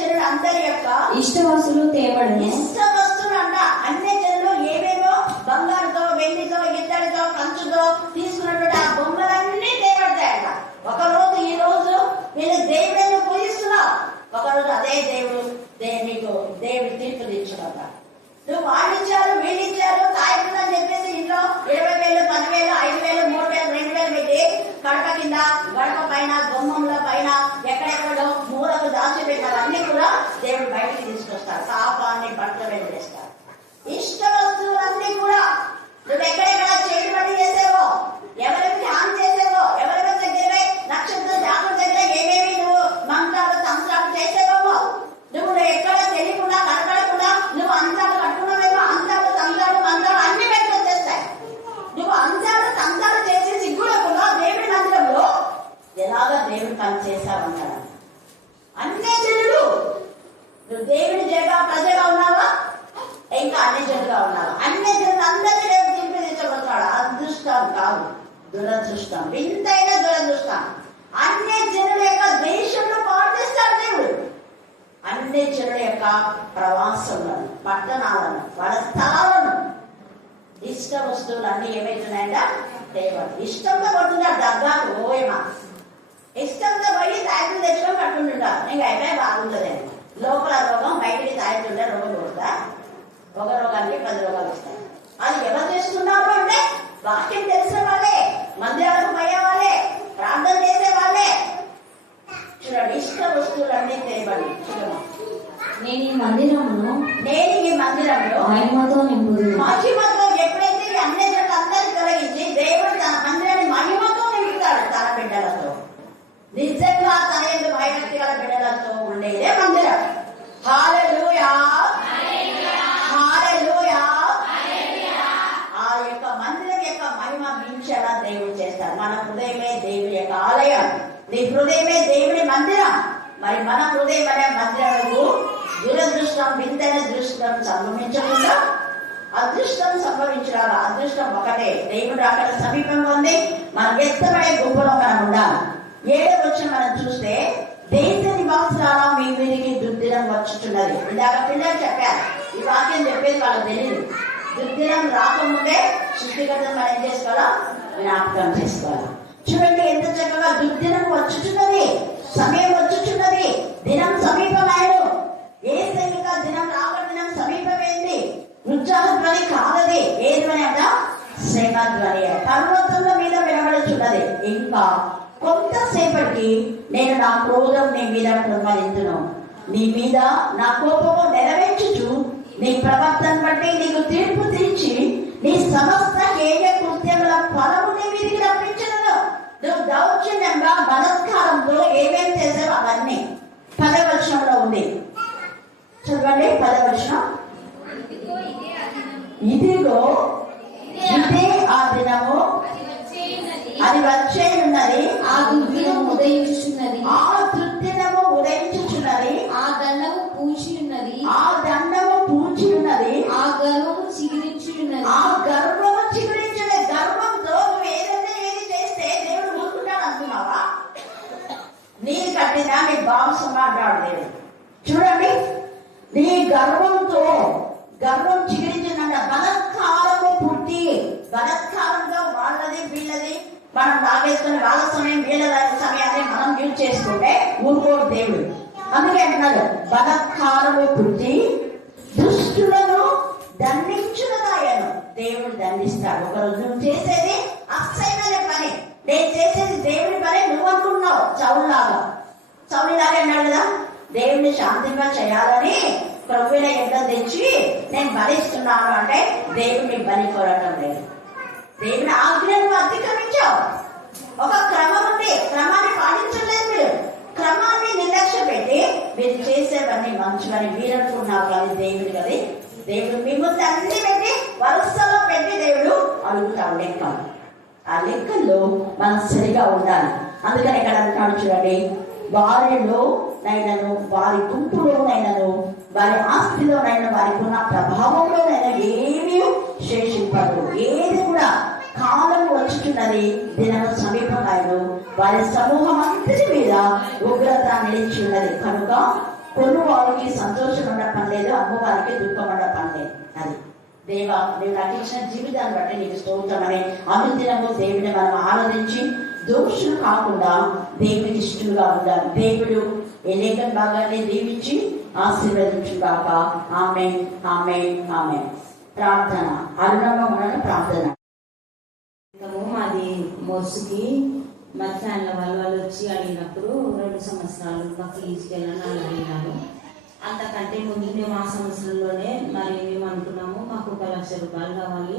జనులందరి యొక్క ఇష్టవస్తులు తేవడం. ఇష్టవస్తులు అంట. అన్ని జనులు ఏవేవో బంగారుతో, వెండితో, ఇత్తడితో, కంచుతో తీసుకున్నటువంటి ఆ బొమ్మలన్నీ తేబడతాయంట. ఒకరోజు ఈ రోజు నేను దేవుడిని పూజిస్తున్నావు, ఒకరోజు అదే దేవుడు నీకు దేవుడు తీర్పు తీర్చుకుంటా. నువ్వు వాళ్ళిచ్చారు, వీళ్ళిచ్చారు, సాయంత్రం అని చెప్పేసి ఇంట్లో 20,000, 10,000, 5,000, 3,000, 2,000 పెట్టి కడప కింద, గడప పైన, గుమ్మముల పైన, ఎక్కడెక్కడో మూలకు దాచిపెట్టినవన్నీ కూడా దేవుడు బయటికి తీసుకొస్తాడు. పాపాన్ని బట్టలు వెళ్ళేస్తాడు. ఇష్ట వస్తువులన్నీ కూడా నువ్వు ఎక్కడెక్కడ చేతి పని చేసేవో, ఎవరికి హాని చేసేవో, ఎవరెవరి దగ్గర నక్షత్ర జాతర దగ్గర ఏమేమి నువ్వు మంత్రాలు తంత్రాలు చేసేవేమో, నువ్వు ఎక్కడ తెలియకుండా కనపడకుండా నువ్వు అంతాలు కట్టుకున్నావేమో, అంతాలు తంత్రాలు మంత్రాలు అన్ని పెట్టొచ్చేస్తాయి. నువ్వు అంతాలు తంత్రాలు చేసి సిగ్గుడకుండా దేవుడి మందిరంలో ఎలాగ దేవుడు పని చేశావన్నాడు. అన్ని జనులు, నువ్వు దేవుడి జగా ప్రజగా ఉన్నావా, ఇంకా అన్ని జనులుగా ఉన్నావా? అన్ని జనులు అందరినీ దేవుడు తీర్పు తీర్చబోతున్నాడు. అదృష్టం కాదు, దురదృష్టం, వింతైన దురదృష్టం. అన్ని జనుల యొక్క దేశంలో పాటిస్తాడు దేవుడు. అన్ని జనుల యొక్క ప్రవాసములను, పట్టణాలను, వాళ్ళ స్థలాలను, ఇష్ట వస్తువులు అన్ని ఏమైతున్నాయంట దేవుడు ఇష్టంతో పడుతున్నాడు. దగ్గరకు ఓయమా ఇష్టంతో పోయి తాయితులు తెచ్చుకొని పట్టుకుంటుంటారు. నీకు అయిపోయి బాగుంటుంది. లోపల రోగం బయటికి తాయితుంటే రోగం కొడతా, ఒక రోగానికి 10 రోగాలు వస్తాయి. అది ఎవరు చేస్తున్నారు అంటే వాక్యం తెలిసిన వాళ్ళే, మందిరాలకు పోయే వాళ్ళే, ప్రార్థన చేసే వాళ్ళే. చూడండి, ఇష్ట వస్తువులన్నీ తేబడి. చూడమా, నేను ఈ మందిరమును మహిమతో ఎప్పుడైతే ఈ అన్ని జనులందరినీ తొలగించి దేవుడు తన మందిరాన్ని మహిమతో నింపుతాడు. తన బిడ్డలతో, నిజంగా తన యొక్క భయభక్తి గల బిడ్డలతో ఉండేదే మందిరం. హల్లెలూయా, హల్లెలూయా. ఆ యొక్క మందిరం యొక్క మహిమ మించేలా దేవుడు చేస్తాడు. మన హృదయమే దేవుడి యొక్క ఆలయం. నీ హృదయమే దేవుడి మందిరం. మరి మన హృదయం అనే మందిరముకు దురదృష్టం, వింతైన దృష్టం సంభవించకుండా అదృష్టం సంభవించరాగా. అదృష్టం ఒకటే, దేవుడు అక్కడ సమీపంగా ఉంది. మనం ఎత్తబడే గుంపులో మనం ఉండాలి. 7వ వచనం మనం చూస్తే, దేశ నివాసులారా మీ మీదికి దుర్దినం వచ్చుతున్నది. ఇందాక పిల్లలు చెప్పారు, ఇవి వాళ్ళకి తెలియదు. దుర్దినం రాకముందే సృష్టికర్త మనం ఏం చేసుకోవాలా? జ్ఞాపకం చేసుకోవాలి. చూడండి ఎంత చక్కగా దుర్దినం వచ్చుచున్నది, సమయం వచ్చుచున్నది, దినం సమీపమాయను. ఏ సైనిక దినం రాక దినం సమీపమైంది. ఉత్సాహధ్వని కాదది. ఏ ధ్వని అంట? శ్రమ ధ్వని. పర్వతంలో మీద వినబడుచున్నది. ఇంకా కొంతసేపటికి నేను నా క్రోధం నీ మీద ప్రమాదించును, నీ మీద నా కోపము నెరవేర్చుచు నీ ప్రవర్తన బట్టి నీకు తీర్పు తీర్చి నీ సమస్త హేయ కృత్యముల ఫలము నీ మీదికి రప్పించను. నువ్వు దౌర్జన్యంగా బలత్కారంతో ఏమేం చేసావు అవన్నీ 10వ వచనంలో ఉంది. చదవండి 10వ వచనం. ఇదిగో ఇదే ఆ దినము, అది వచ్చే ఉన్నది, ఆ దుర్దినము ఉదయించుచున్నది, ఆ దుర్దినము ఉదయించుచున్నది, ఆ దండము పూచి ఉన్నది, ఆ దండము పూచి ఉన్నది, ఆ గర్వము చిగురించున్నది. ఆ గర్వము చిగురించున్నది. గర్వంతో నువ్వు ఏదైతే ఏది చేస్తే దేవుడు ఊరుకుంటాడు అనుకున్నావా? నీ కట్టినా నీ బాంసం అంటాడు దేవుడు. చూడండి, నీ గర్వంతో గర్వం చిగురించిందంట. బలత్కారము పుట్టి, బలత్కారంతో వాళ్ళది వీళ్ళది మనం లాగేసుకుని వాళ్ళ సమయం వీళ్ళ సమయాన్ని మనం యూజ్ చేసుకుంటే ఊరుకోడు దేవుడు. అందుకే అంటున్నాడు, బలత్కారము పుట్టి దుష్టులను దండించునదాయను. దేవుడు దండిస్తాడు. ఒకరోజు నువ్వు చేసేది అసహ్యమైన పని, నేను చేసేది దేవుడి పని నువ్వు అనుకున్నావు. చౌలాగా అన్నాడు కదా, దేవుడిని శాంతింప చేయాలని ప్రభువుల యుద్ధం తెచ్చి నేను బలిస్తున్నాను అంటే దేవుడిని బలి కోరటం లేదు. దేవుని ఆజ్ఞను అతిక్రమించావు. ఒక క్రమం ఉంది, క్రమాన్ని పాటించలేదు. మీరు క్రమాన్ని నిర్లక్ష్య పెట్టి మీరు చేసేవన్నీ మంచివని మీరు అనుకున్నారు. కానీ దేవుడు కదా, దేవుడు మీ ముందు అన్ని పెట్టి వరుసలో పెట్టి దేవుడు అడుగుతాడు లెక్కలు. ఆ లెక్కల్లో మనం సరిగా ఉండాలి. అందుకని ఇక్కడ అంటాడు చూడండి, వారిలో నైనను, వారి గుంపులోనైనను, వారి ఆస్తిలోనైనా, వారికి ఉన్న ప్రభావంలోనైనా ఏమీ శేషింపదు. ఏది కూడా కాలము వచ్చుతున్నది, దినము సమీపమాయను, వారి సమూహం అంతటి మీద ఉగ్రత నిలిచి ఉన్నది. కనుక కొను వారికి సంతోషం ఉండ పని లేదు, అమ్మ వారికి దుఃఖం ఉండ పని లేదు. అది దేవా, నువ్వు నాకు ఇచ్చిన జీవితాన్ని బట్టి నీకు స్తోత్రమని అనుదినము దేవుని మనం ఆరాధించి దోషులు కాకుండా దేవుడికి ఇష్టలుగా ఉండాలి. దేవుడు ఎన్నికల భాగాన్ని దీవించి ఆశీర్వదించుగాక. ఆమేన్, ఆమేన్, ఆమేన్. ప్రార్థన. అరుణమ్మ ప్రార్థన. మాది మోసుకి మా ఫ్యాన్ల వాళ్ళు వచ్చి అడిగినప్పుడు 2 సంవత్సరాలు మాకు తీసుకెళ్ళని వాళ్ళు అడిగినారు. అంతకంటే ముందు మేము ఆ సంవత్సరంలోనే మరి మేము అనుకున్నాము, మాకు 1 లక్ష రూపాయలు కావాలి,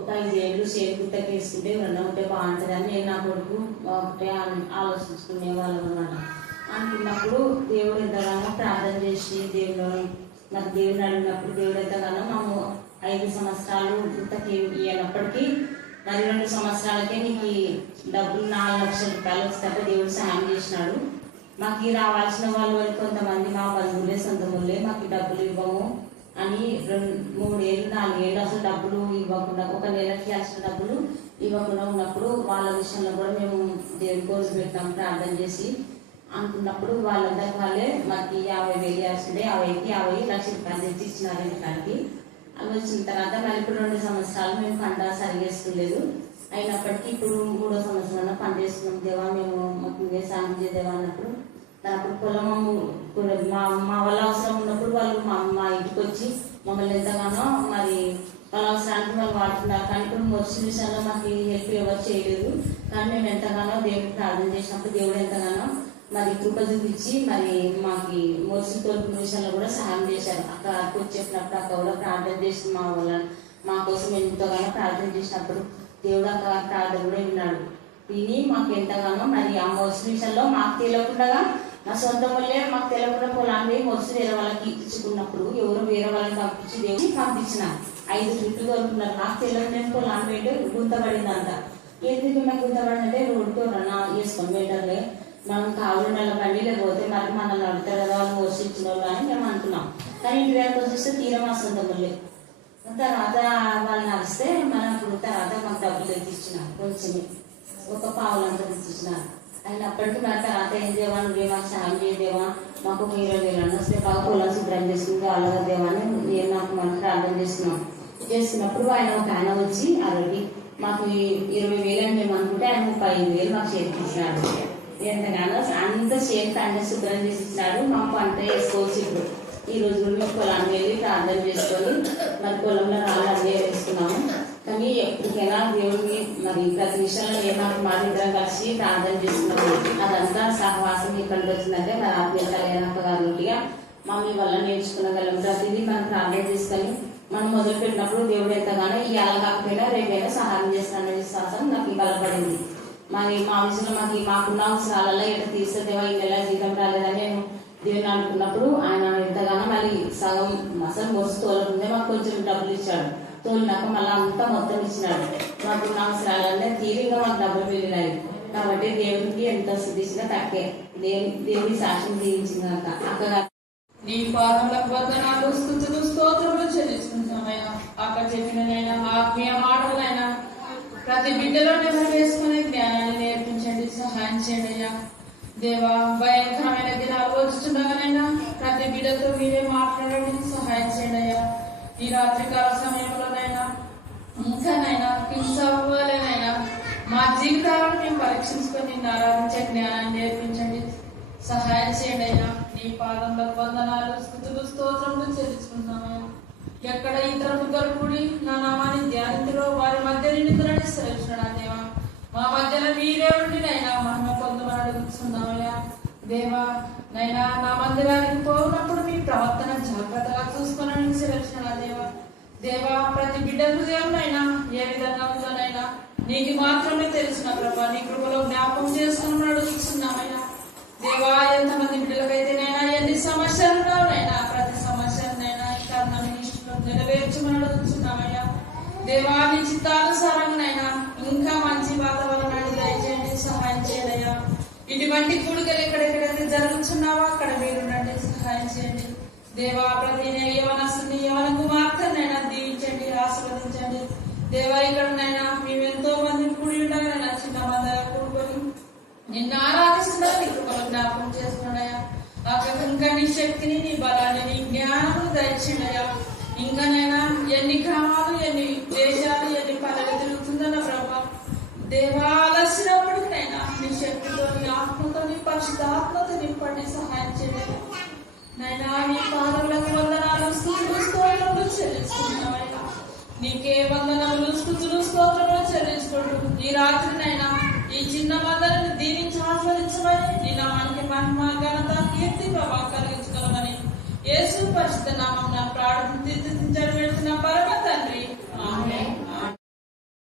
ఒక 5 ఏళ్ళు చేకూర్తకి వేసుకుంటే ఎవరన్నా ఉంటే బాగుంటుందని నేను నా కొడుకు ఒకటే ఆలోచించుకునే వాళ్ళం అన్నమాట. అనుకున్నప్పుడు దేవుడు ఎంతగానో ప్రార్థన చేసి నాకు దేవుడిని అడిగినప్పుడు దేవుడు ఎంతగానో మేము 5 సంవత్సరాలు గుర్తకి ఇవ్వనప్పటికీ మరి 2 సంవత్సరాలకే నీకు డబ్బులు 4 లక్షల రూపాయలు వస్తే దేవుడు సాయం చేసినాడు. మాకు రావాల్సిన వాళ్ళు కొంతమంది మా బంధువులే సొంతములే మాకు డబ్బులు ఇవ్వము అని 3 ఏళ్ళు 4 ఏళ్ళు అసలు డబ్బులు ఇవ్వకుండా, ఒక నెలకి అసలు డబ్బులు ఇవ్వకుండా ఉన్నప్పుడు వాళ్ళ విషయంలో కూడా మేము దేవుని కోసం పెట్టాం ప్రార్థన చేసి. అనుకున్నప్పుడు వాళ్ళందరికీ వాళ్ళే మాకు 50,000 వేస్తుంటే 50 లక్షల రూపాయలు తెచ్చి ఇచ్చినారు ఇంటికాడికి. అవి వచ్చిన తర్వాత మళ్ళీ ఇప్పుడు 2 సంవత్సరాలు మేము పంట సరిగేసుకోలేదు. అయినప్పటికీ ఇప్పుడు 3వ సంవత్సరంలో పంట వేసుకున్నాం. దేవా మేము మాకు వ్యవసాయం చేదేవా అన్నప్పుడు అప్పుడు పొలము మా వాళ్ళ అవసరం ఉన్నప్పుడు వాళ్ళు మా ఇంటికి వచ్చి మమ్మల్ని ఎంతగానో మరి వాళ్ళ అవసరానికి వాళ్ళు వాడుతున్నారు. కానీ ఇప్పుడు మొదటి విషయంలో మాకు హెల్ప్ ఎవరు చేయలేదు. కానీ మేము ఎంతగానో దేవుడికి ప్రార్థన చేసినప్పుడు దేవుడు ఎంతగానో మరి కృప చూపించి మరి మాకు మొదటి తోలుపు విషయంలో కూడా సహాయం చేశారు. అక్కడికి వచ్చి చెప్పినప్పుడు అక్క కూడా ప్రార్థన చేసి మా కోసం ఎంతగానో ప్రార్థన చేసినప్పుడు దేవుడు అక్క ప్రార్థన కూడా విన్నాడు. విని మాకు ఎంతగానో మరి ఆ మొదటి విషయంలో మాకు తెలియకుండా మా సొంత వాళ్ళే మాకు తెలియకుండా పొలాన్ని మొదటి వేరే వాళ్ళకి ఇచ్చుకున్నప్పుడు ఎవరు వేరే వాళ్ళని పంపించి దేవుడిని పంపించిన 5 ట్రిప్లు దొరుకుతున్నారు. నాకు తెలియదు, నేను పొలాన్ని పెట్టి గుంతపడిందంట. ఎందుకు నాకు గుంతపడిందంటే రోడ్డుతో రన్ చేసుకొని పెట్టాలి, మనం కావులు నెల బండి లేకపోతే మరి మనల్ని అడుగుతారు కదా వాళ్ళు మోసి ఇచ్చిన వాళ్ళు అని మేము అనుకున్నాం. కానీ ఇంటి వేరకు చూస్తే తీరం మా సొంత వాళ్ళే. తర్వాత వాళ్ళని అరిస్తే మనం ఇప్పుడు తర్వాత మాకు డబ్బులు తెచ్చిచ్చినారు, కొంచెమే ఒక పావులంతా తెచ్చిచ్చినారు. అయినప్పటికీ మరి తర్వాత ఏం దేవా నువ్వే మాకు సాయం చేయదేవా, మాకు 20,000 వస్తే బాగా పొలం శుభ్రం చేసుకుంటే అలాగే దేవా అని నాకు మనకు ప్రార్థన ప్రార్థన చేస్తున్నప్పుడు ఆయన వచ్చి అరటి మాకు 20,000 అని మేము అనుకుంటే ఆయన 35,000 మాకు చేర్పించినాడు. ఎంతగానో అంత చేతి అన్ని శుభ్రం చేసి ఇచ్చినాడు. మా పంట వేసుకోవచ్చు. ఇప్పుడు ఈ రోజు కూడా మేము పొలాన్ని వెళ్ళి ప్రార్థన చేసుకొని మరి పొలంలో రాళ్ళు అన్నీ వేసుకున్నాము. కానీ ఎప్పటికైనా దేవుడిని మరి ప్రతి విషయంలో మా ఇద్దరం కలిసి ప్రార్థన చేసుకున్నాము. అదంతా సహవాసం ఎక్కడికి వచ్చిందంటే మరి ఆత్మీయ కళ్యాణక్క గారిగా మమ్మల్ని వల్ల నేర్చుకునగలం. ప్రతిదీ మనం ప్రార్థన చేసుకొని మనం మొదలు పెట్టినప్పుడు దేవుడు ఎంతగానో ఇవాళ కాకపోయినా రేపైనా సహాయం చేస్తాననే విశ్వాసం నాకు బలపడింది. మరి మా విషయంలో మాకున్న అవసరాలలో ఎట్లా తీర్చేదేవా ఈ నెల జీతం రాలేదని నేను దేవుని అనుకున్నప్పుడు ఆయన ఎంతగానో మళ్ళీ సగం అసలు మోసి తోలకుందే మాకు కొంచెం డబ్బులు ఇచ్చాడు. తోలినాక మళ్ళీ అంతా మొత్తం ఇచ్చినాడు. మాకున్న అవసరాలన్నీ తీరిగా మాకు డబ్బులు వెళ్ళినాయి. కాబట్టి దేవుడికి ఎంత స్థుతించినా తక్కువే. దేవుడి సాక్ష్యం దీవించిందంట. అక్కగా నీ పాదములకు వందనాలు, స్తుతులు, స్తోత్రములు చెల్లిస్తున్నామయ్యా. అక్కడ చెప్పినైనా ఆత్మీయ మాటలైనా ప్రతి బిడ్డలో వేసుకునే జ్ఞానాన్ని నేర్పించండి, సహాయం చేయండి అయ్యా. దేవా, భయంకరమైన దినాలు వస్తుండగానైనా ప్రతి బిడ్డతో మీరే మాట్లాడండి, సహాయం చేయండి అయ్యా. ఈ రాత్రికాల సమయంలోనైనా ఇంకానైనా హింసవ్వాలనైనా మా జీవితాలను మేము పరీక్షించుకొని నిన్ను ఆరాధించే జ్ఞానాన్ని నేర్పించండి, సహాయం చేయండి అయ్యా. నీ పాదంలో వందనాలు, స్తుతులు, స్తోత్రములు చెల్లించుకుంటున్నామయ్యా. ఎక్కడ ఇద్దరు ముగ్గురు కూడి నా నామాన్ని ధ్యానించలో వారి మధ్య నిండుదలని సెలవుచున్నా దేవా. మా మధ్యలో మీరే ఉండి నైనా మహిమ పొందమని అడుగుతున్నామయ్యా. దేవా, నైనా నా మందిరానికి పోయినప్పుడు మీ ప్రవర్తన జాగ్రత్తగా చూసుకోనని సెలవుచున్నా దేవా. దేవా, ప్రతి బిడ్డ హృదయంనైనా ఏ విధంగా ఉందోనైనా నీకు మాత్రమే తెలిసిన ప్రభా, నీ కృపలో జ్ఞాపకం చేసుకుని అడుగుతున్నామయ్యా. దేవా, ఎంతమంది బిడ్డలకైతేనైనా ఎన్ని సమస్యలున్నావునైనా ప్రతి సమస్యనైనా నెరవేర్చమని అడుగుతున్నామయ్యా. దేవా, నీ చిత్తానుసారంనైనా ఇంకా మంచి వాతావరణాన్ని దయచేయండి, సహాయం చేయడయ్యా. ఇటువంటి కూడికలు ఎక్కడెక్కడైతే జరుగుతున్నావో అక్కడ మీరుండండి, సహాయం చేయండి. దేవా, ప్రతి యవనస్తుని యవన కుమార్తెనైనా దీవించండి, ఆశీర్వదించండి. దేవా, ఇక్కడనైనా మేము ఎంతో మంది కూడి ఉండగా చిన్న మందగా కూడుకొని నిన్ను ఆరాధిస్తున్నా నీ కృపలో జ్ఞాపకం చేస్తున్నాయా. ఇంకా నీ శక్తిని, నీ బలాన్ని, నీ జ్ఞానమును దయచేయడయ్యా. ఇంకానైనా ఎన్ని గ్రామాలు, ఎన్ని దేశాలు, ఎన్ని పనులు తిరుగుతుందన్న ప్రభావం దేవా, ఆలస్యమైనప్పటికైనా నీ శక్తితో, నీ ఆత్మతో, నీ పరిశుద్ధాత్మతో నింపండి, సహాయం చేయండి నైనా. నీ పాదములకు వందనాలు, స్తుతులు, స్తోత్రములు చెల్లిస్తున్నామయ్యా. నీకే వందనములు, స్తుతులు, స్తోత్రములు చెల్లించుకుంటూ ఈ రాత్రినైనా ఈ చిన్న మందరిని దీవించి ఆస్వాదించమని నీ నామానికి మహిమ, ఘనత, కీర్తి, ప్రభావం కలిగించుకోమని యేసు పరిశుద్ధ నామమున ప్రార్థిస్తున్నాము.